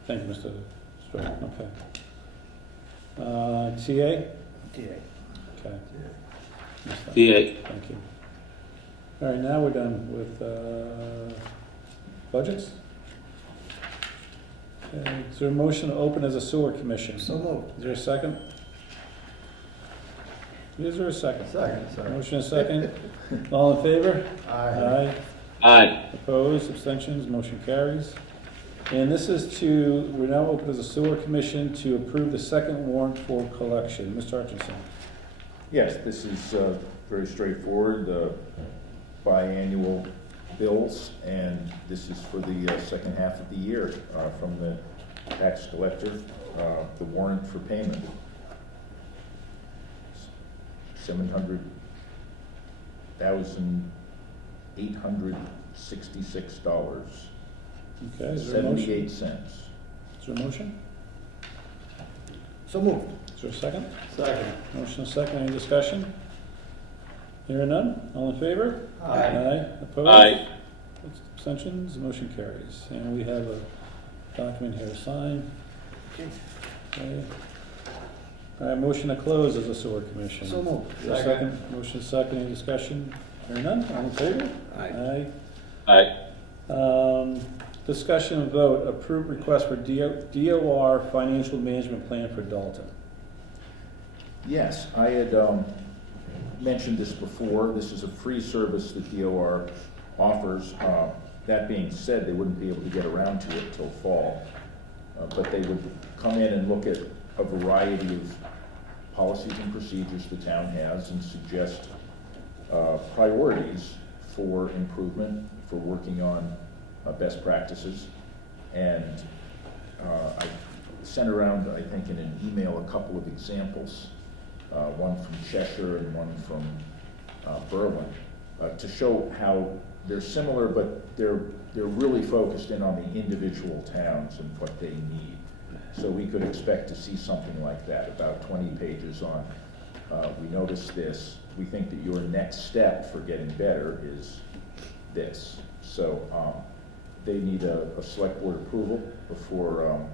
Thank you, Mr. Stewart. Okay. TA? TA. Okay. Missed that. TA. Thank you. All right, now we're done with budgets. Okay, is there a motion to open as a sewer commission? So moved. Is there a second? Is there a second? Second, sorry. Motion is second. All in favor? Aye. Aye. Opposed, abstentions, motion carries. And this is we're now open as a sewer commission to approve the second warrant for collection. Mr. Hutchinson. Yes, this is very straightforward, biannual bills, and this is for the second half of the year from the tax collector, the warrant for payment. $700,866. Okay, is there a motion? 78 cents. Is there a motion? So moved. Is there a second? Second. Motion is second, any discussion? Hearing none, all in favor? Aye. Opposed? Aye. Abstentions, the motion carries. And we have a document here to sign. Okay. All right, motion to close as a sewer commission. So moved. Is there a second? Motion is second, any discussion? Hearing none, all in favor? Aye. Aye. Discussion and vote, approved request for DOR financial management plan for Dalton. Yes, I had mentioned this before. This is a free service that DOR offers. That being said, they wouldn't be able to get around to it till fall. But they would come in and look at a variety of policies and procedures the town has and suggest priorities for improvement, for working on best practices. And I sent around, I think, in an email, a couple of examples, one from Cheshire and one from Berlin, to show how they're similar, but they're really focused in on the individual towns and what they need. So we could expect to see something like that, about 20 pages on, we noticed this, we think that your next step for getting better is this. So they need a select board approval before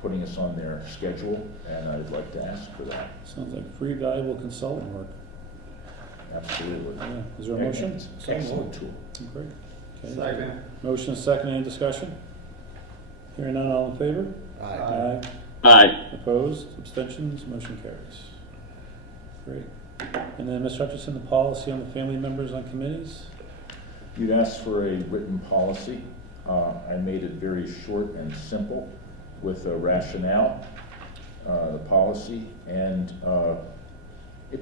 putting us on their schedule, and I'd like to ask for that. Sounds like free, valuable consulting work. Absolutely. Yeah. Is there a motion? Excellent tool. Great. Okay. Second. Motion is second, any discussion? Hearing none, all in favor? Aye. Aye. Opposed, abstentions, motion carries. Great. And then, Ms. Hutchison, the policy on the family members on committees? You'd asked for a written policy. I made it very short and simple with a rationale, the policy, and a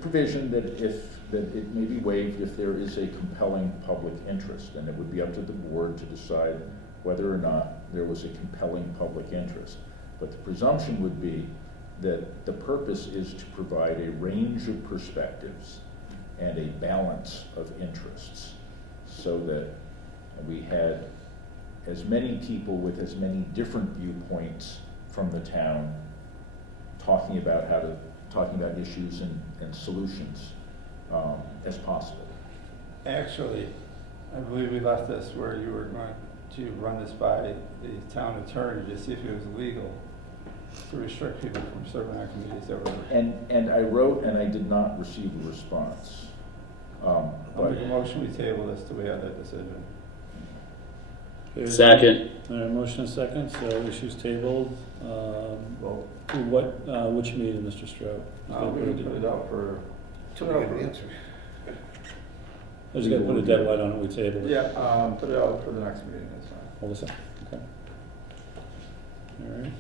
provision that it may be waived if there is a compelling public interest, and it would be up to the board to decide whether or not there was a compelling public interest. But the presumption would be that the purpose is to provide a range of perspectives and a balance of interests, so that we had as many people with as many different viewpoints from the town talking about issues and solutions as possible. Actually, I believe we left this where you were going to run this by the town attorney to see if it was legal to restrict people from serving on committees over. And I wrote, and I did not receive a response. I'll make a motion, we table this till we have that decision. Okay, Second. All right, motion is second, so issues tabled. Well, Which meeting, Mr. Stroud? we can put it out for. Till we get an answer. I just gotta put a deadline on it, we table it. Yeah, put it out for the next meeting, that's fine. Hold a second, okay. All right.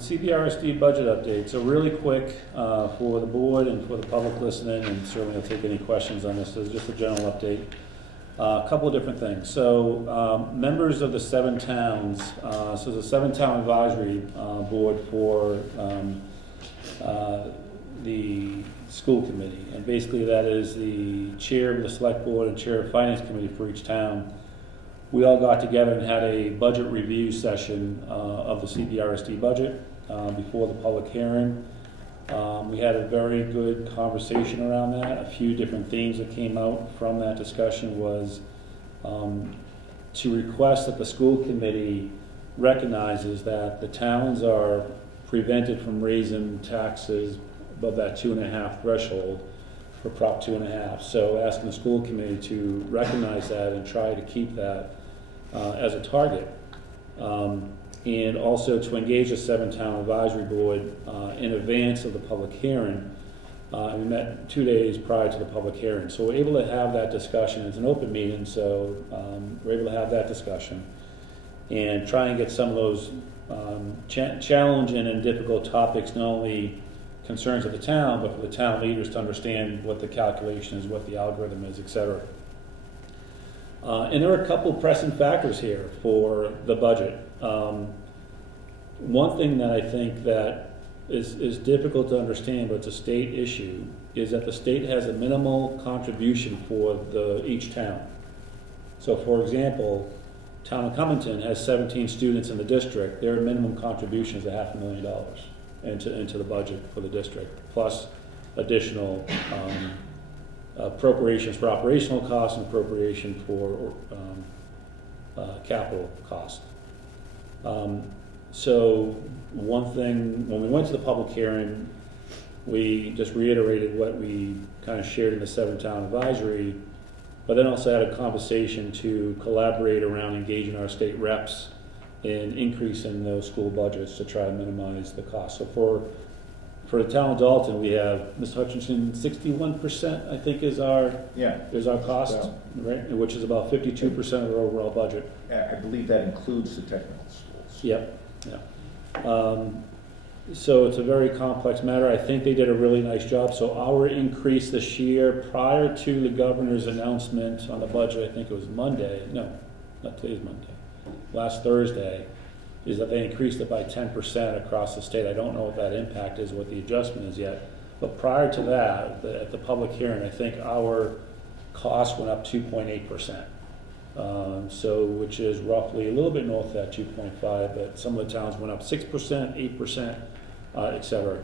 CPRSD budget update. So really quick for the board and for the public listening, and certainly I'll take any questions on this. So just a general update. A couple of different things. So members of the 7 towns, so the 7 town advisory board for the school committee, and basically that is the chair of the select board and chair of finance committee for each town. We all got together and had a budget review session of the CPRSD budget before the public hearing. We had a very good conversation around that. A few different themes that came out from that discussion was to request that the school committee recognizes that the towns are prevented from raising taxes above that 2.5 threshold for Prop 2.5. So asking the school committee to recognize that and try to keep that as a target. And also to engage the 7 town advisory board in advance of the public hearing. And we met 2 days prior to the public hearing. So we're able to have that discussion. It's an open meeting, so we're able to have that discussion and try and get some of those challenging and difficult topics, not only concerns of the town, but for the town leaders to understand what the calculation is, what the algorithm is, et cetera. And there are a couple of pressing factors here for the budget. One thing that I think that is difficult to understand, but it's a state issue, is that the state has a minimal contribution for each town. So for example, town of Cummington has 17 students in the district. Their minimum contribution is $500,000 into the budget for the district, plus additional appropriations for operational costs and appropriation for capital costs. So one thing, when we went to the public hearing, we just reiterated what we kind of shared in the 7 town advisory, but then also had a conversation to collaborate around engaging our state reps in increasing those school budgets to try to minimize the cost. So for for the town of Dalton, we have, Mr. Hutchinson, 61%, I think, is our cost, So, right? Which is about 52% of our overall budget. I believe that includes the technical schools. Yep, yeah. So it's a very complex matter. I think they did a really nice job. So our increase this year, prior to the governor's announcement on the budget, I think it was Monday, no, not today's Monday, last Thursday, is that they increased it by 10% across the state. I don't know what that impact is, what the adjustment is yet. But prior to that, at the public hearing, I think our cost went up 2.8%. So, which is roughly a little bit north of that 2.5, but some of the towns went up 6%, 8%, et cetera.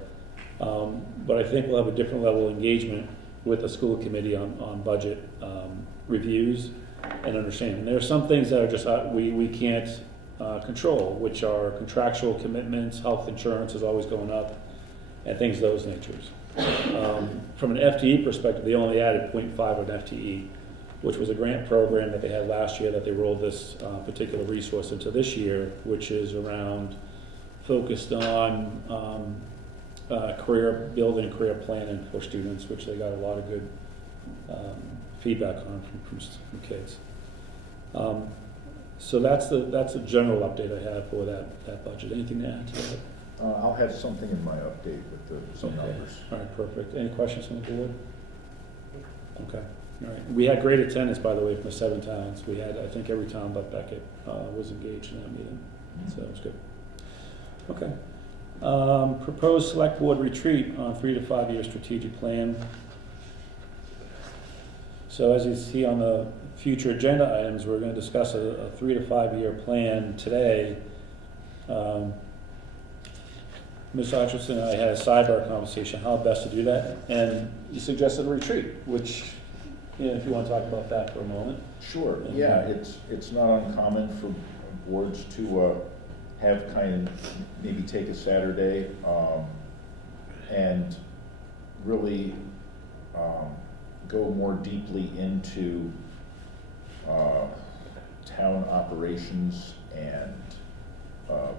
But I think we'll have a different level of engagement with the school committee on budget reviews and understanding. And there are some things that are just we can't control, which are contractual commitments. Health insurance is always going up, and things of those natures. From an FTE perspective, they only added 0.5 of an FTE, which was a grant program that they had last year that they rolled this particular resource into this year, which is around focused on career building, career planning for students, which they got a lot of good feedback on from kids. So that's the general update I have for that budget. Anything to add to that? I'll have something in my update with some numbers. All right, perfect. Any questions from the board? Okay. All right. We had great attendance, by the way, from the 7 towns. We had, I think, every town but Beckett was engaged in that meeting, so it was good. Okay. Proposed select board retreat on 3 to 5 year strategic plan. So as you see on the future agenda items, we're going to discuss a 3 to 5 year plan today. Ms. Hutchinson and I had a sidebar conversation how best to do that, and you suggested a retreat, which, if you want to talk about that for a moment. Sure. Yeah, it's not uncommon for boards to have kind of maybe take a Saturday and really go more deeply into town operations and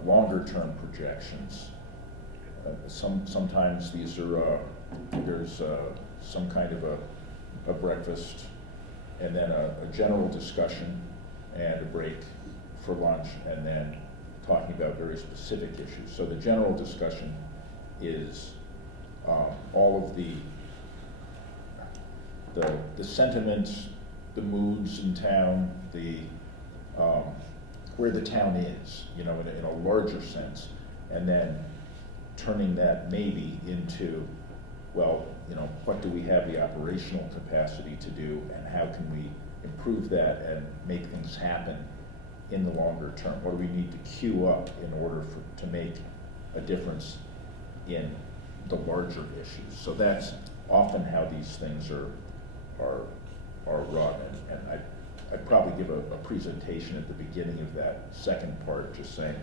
longer-term projections. Sometimes these are there's some kind of a breakfast and then a general discussion and a break for lunch and then talking about very specific issues. So the general discussion is all of the sentiments, the moods in town, where the town is, in a larger sense, and then turning that maybe into, well, what do we have the operational capacity to do, and how can we improve that and make things happen in the longer term? What do we need to queue up in order to make a difference in the larger issues? So that's often how these things are run, and I'd probably give a presentation at the beginning of that second part, just saying,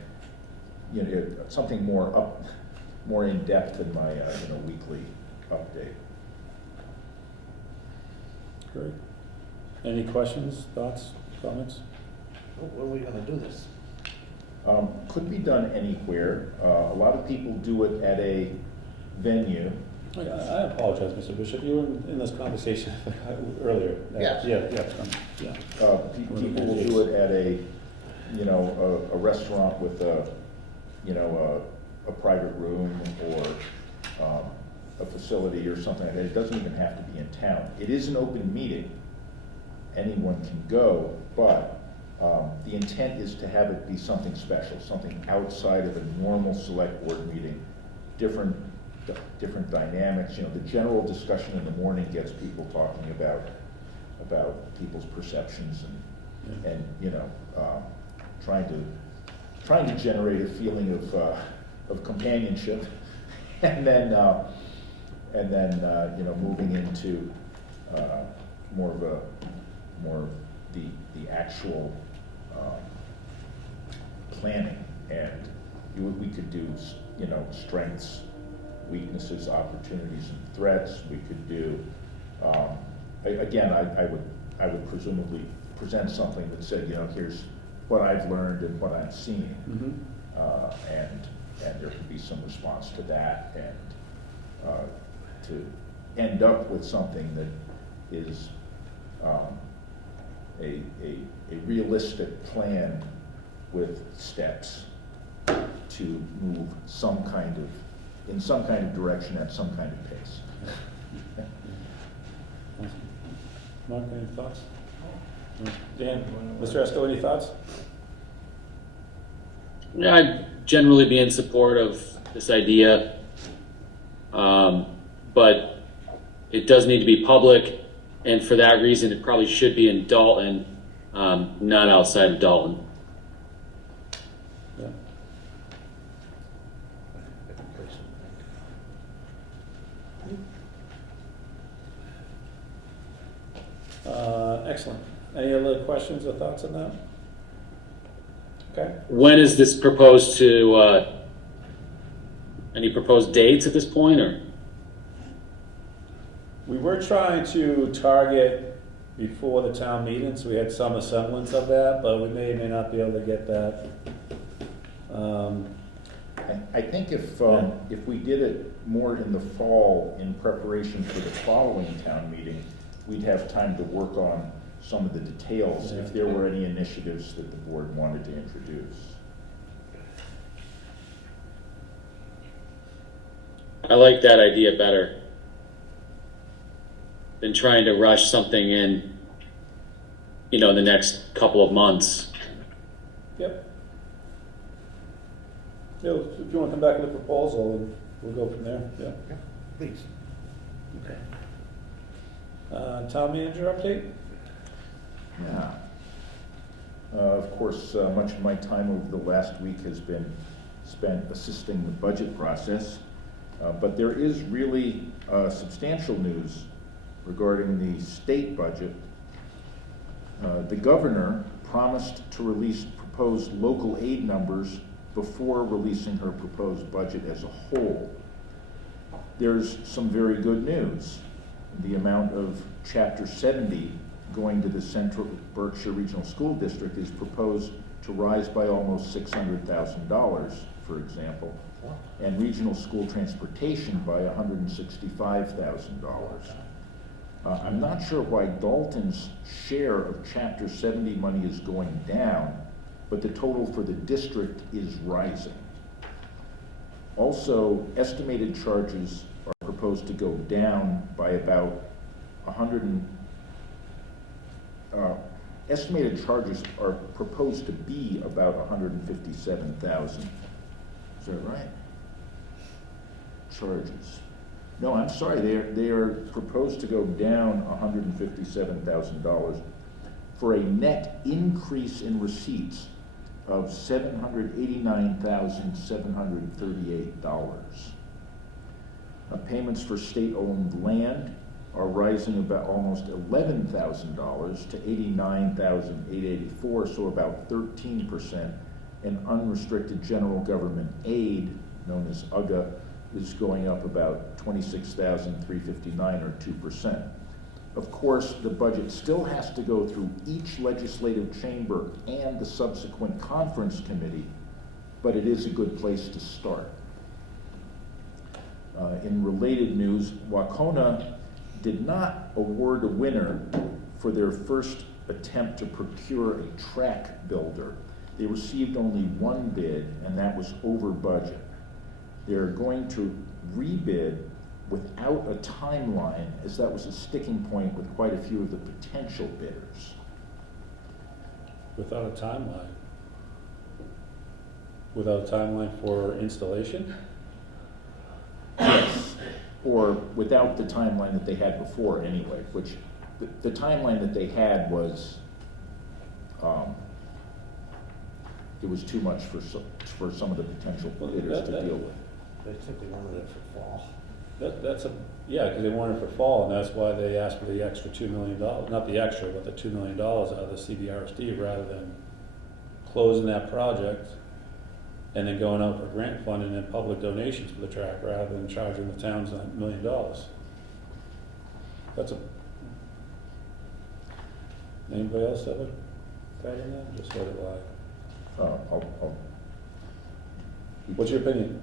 something more in depth in my weekly update. Great. Any questions, thoughts, comments? When are we gonna do this? Could be done anywhere. A lot of people do it at a venue. I apologize, Mr. Bishop. You were in this conversation earlier. Yes. Yeah. People will do it at a restaurant with a private room or a facility or something like that. It doesn't even have to be in town. It is an open meeting. Anyone can go, but the intent is to have it be something special, something outside of a normal select board meeting, different dynamics. The general discussion in the morning gets people talking about people's perceptions and trying to generate a feeling of companionship, and then moving into more of the actual planning, and we could do strengths, weaknesses, opportunities, and threats. We could do again. I would presumably present something that said, here's what I've learned and what I'm seeing, and there could be some response to that, to end up with something that is a realistic plan with steps to move in some kind of direction at some kind of pace. Mark, any thoughts? Dan, Mr. Esco, any thoughts? Yeah, I'd generally be in support of this idea, but it does need to be public, and for that reason, it probably should be in Dalton, not outside of Dalton. Yeah. Excellent. Any other questions or thoughts on that? Okay. When is this proposed to, any proposed dates at this point, or? We were trying to target before the town meeting, so we had some semblance of that, but we may or may not be able to get that. I think if we did it more in the fall in preparation for the following town meeting, we'd have time to work on some of the details if there were any initiatives that the board wanted to introduce. I like that idea better than trying to rush something in, in the next couple of months. Yep. Yeah, if you want to come back with a proposal, and we'll go from there. Yeah. Please. Okay. Town manager update? Yeah. Of course, much of my time over the last week has been spent assisting the budget process, but there is really substantial news regarding the state budget. The governor promised to release proposed local aid numbers before releasing her proposed budget as a whole. There's some very good news. The amount of Chapter 70 going to the Central Berkshire Regional School District is proposed to rise by almost $600,000, for example, and regional school transportation by $165,000. I'm not sure why Dalton's share of Chapter 70 money is going down, but the total for the district is rising. Also, estimated charges are proposed to go down by about estimated charges are proposed to be about 157,000. Is that right? Charges. No, I'm sorry, they are proposed to go down $157,000 for a net increase in receipts of $789,738. Payments for state-owned land are rising about almost $11,000 to $89,884, so about 13%. And unrestricted general government aid, known as UGA, is going up about $26,359 or 2%. Of course, the budget still has to go through each legislative chamber and the subsequent conference committee, but it is a good place to start. In related news, Wacona did not award a winner for their first attempt to procure a track builder. They received only one bid, and that was over budget. They're going to rebid without a timeline, as that was a sticking point with quite a few of the potential bidders. Without a timeline? Without a timeline for installation? Yes, or without the timeline that they had before anyway, which the timeline that they had was, it was too much for some of the potential bidders to deal with. They said they wanted it for fall. Yeah, because they wanted it for fall, and that's why they asked for the extra $2 million, not the extra, but the $2 million out of the CBRSD, rather than closing that project and then going out for grant funding and public donations for the track, rather than charging the towns $1 million. Anybody else have a thought on that? Just let it lie. I'll What's your opinion?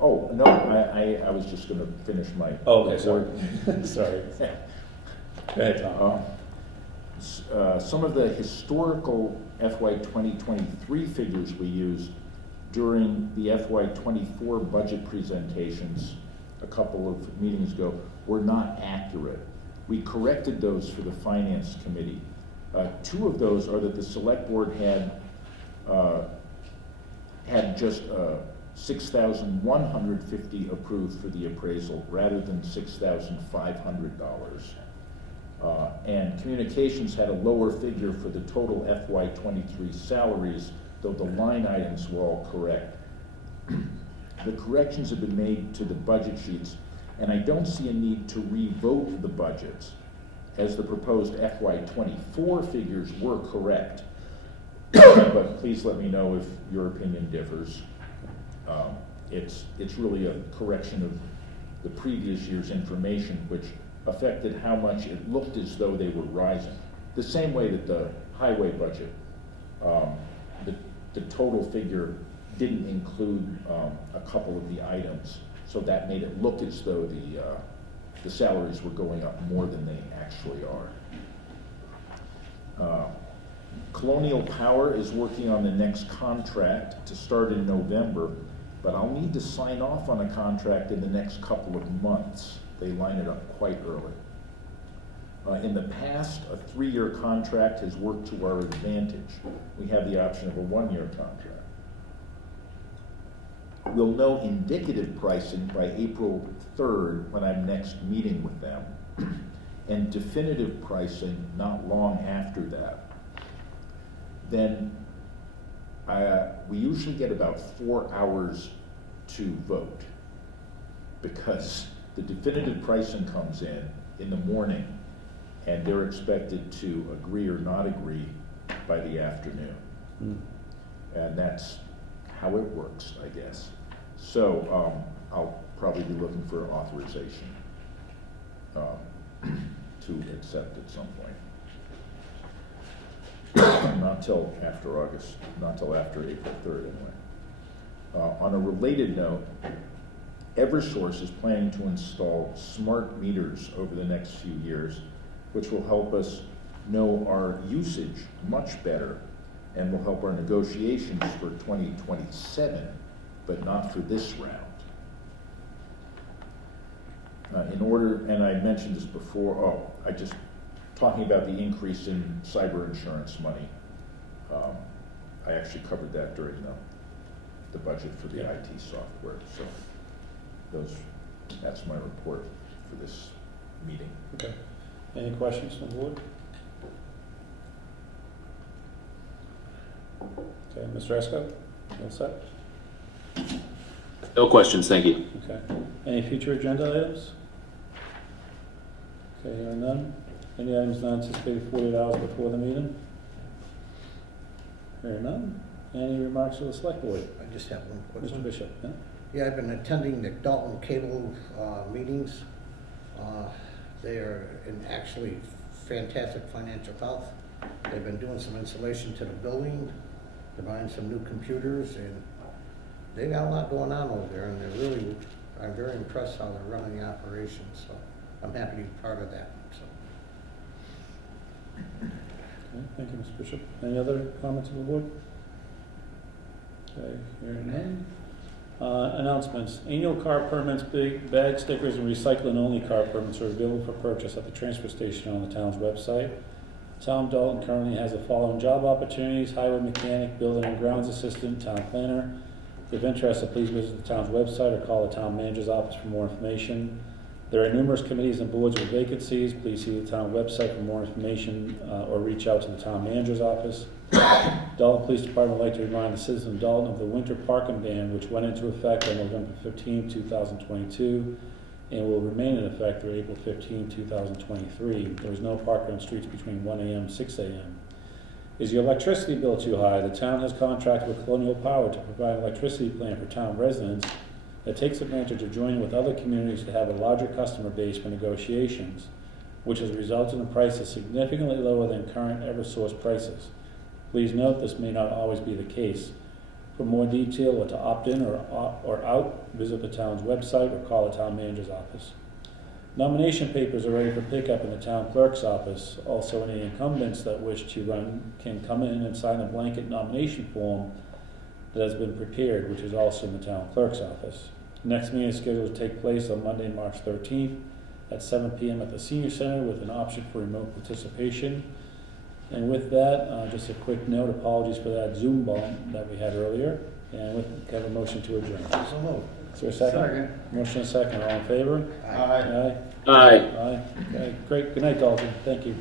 Oh, no, I was just gonna finish my. Oh, okay, sorry. report. Sorry. Go ahead, Tom. Some of the historical FY 2023 figures we used during the FY 24 budget presentations a couple of meetings ago were not accurate. We corrected those for the Finance Committee. Two of those are that the Select Board had just 6,150 approved for the appraisal rather than $6,500. And Communications had a lower figure for the total FY 23 salaries, though the line items were all correct. The corrections have been made to the budget sheets, and I don't see a need to revote the budgets, as the proposed FY 24 figures were correct. But please let me know if your opinion differs. It's really a correction of the previous year's information, which affected how much it looked as though they were rising. The same way that the highway budget, the total figure didn't include a couple of the items, so that made it look as though the salaries were going up more than they actually are. Colonial Power is working on the next contract to start in November, but I'll need to sign off on a contract in the next couple of months. They line it up quite early. In the past, a 3-year contract has worked to our advantage. We have the option of a 1-year contract. We'll know indicative pricing by April 3rd when I'm next meeting with them, and definitive pricing not long after that. Then we usually get about 4 hours to vote, because the definitive pricing comes in the morning, and they're expected to agree or not agree by the afternoon. And that's how it works, I guess. So I'll probably be looking for authorization to accept at some point. Not till after August, not till after April 3rd anyway. On a related note, Eversource is planning to install smart meters over the next few years, which will help us know our usage much better and will help our negotiations for 2027, but not for this round. And I mentioned this before, talking about the increase in cyber insurance money. I actually covered that during the budget for the IT software, so that's my report for this meeting. Okay. Any questions from the board? Okay, Mr. Esco, you all set? No questions, thank you. Okay. Any future agenda items? Okay, hearing none. Any items not anticipated 48 hours before the meeting? Hearing none. Any remarks to the Select Board? I just have one quick Mr. one. Bishop, yeah? Yeah, I've been attending the Dalton cable meetings. They are in actually fantastic financial health. They've been doing some insulation to the building. They're buying some new computers, and they got a lot going on over there, and I'm very impressed how they're running the operation, so I'm happy to be part of that. So. Okay, thank you, Mr. Bishop. Any other comments from the board? Okay, hearing none. Announcements. Annual car permits, bag stickers, and recycling-only car permits are available for purchase at the transfer station on the town's website. Town of Dalton currently has the following job opportunities: highway mechanic, building and grounds assistant, town planner. If interested, please visit the town's website or call the town manager's office for more information. There are numerous committees and boards with vacancies. Please see the town website for more information or reach out to the town manager's office. Dalton Police Department would like to remind the citizens of Dalton of the winter parking ban, which went into effect on November 15, 2022, and will remain in effect through April 15, 2023. There is no parking on streets between 1 a.m. and 6 a.m. Is your electricity bill too high? The town has contracted with Colonial Power to provide an electricity plan for town residents that takes advantage of joining with other communities to have a larger customer base for negotiations, which has resulted in prices significantly lower than current Eversource prices. Please note this may not always be the case. For more detail or to opt in or out, visit the town's website or call the town manager's office. Nomination papers are ready for pickup in the town clerk's office. Also, any incumbents that wish to run can come in and sign a blanket nomination form that has been prepared, which is also in the town clerk's office. Next meeting is scheduled to take place on Monday, March 13th at 7 p.m. at the Senior Center with an option for remote participation. And with that, just a quick note, apologies for that Zoom bump that we had earlier. And with, can I have a motion to adjourn. So moved. Is there a second? Second. Motion and second, all in favor? Aye. Aye. Aye. Aye. Okay, great. Good night, Dalton. Thank you.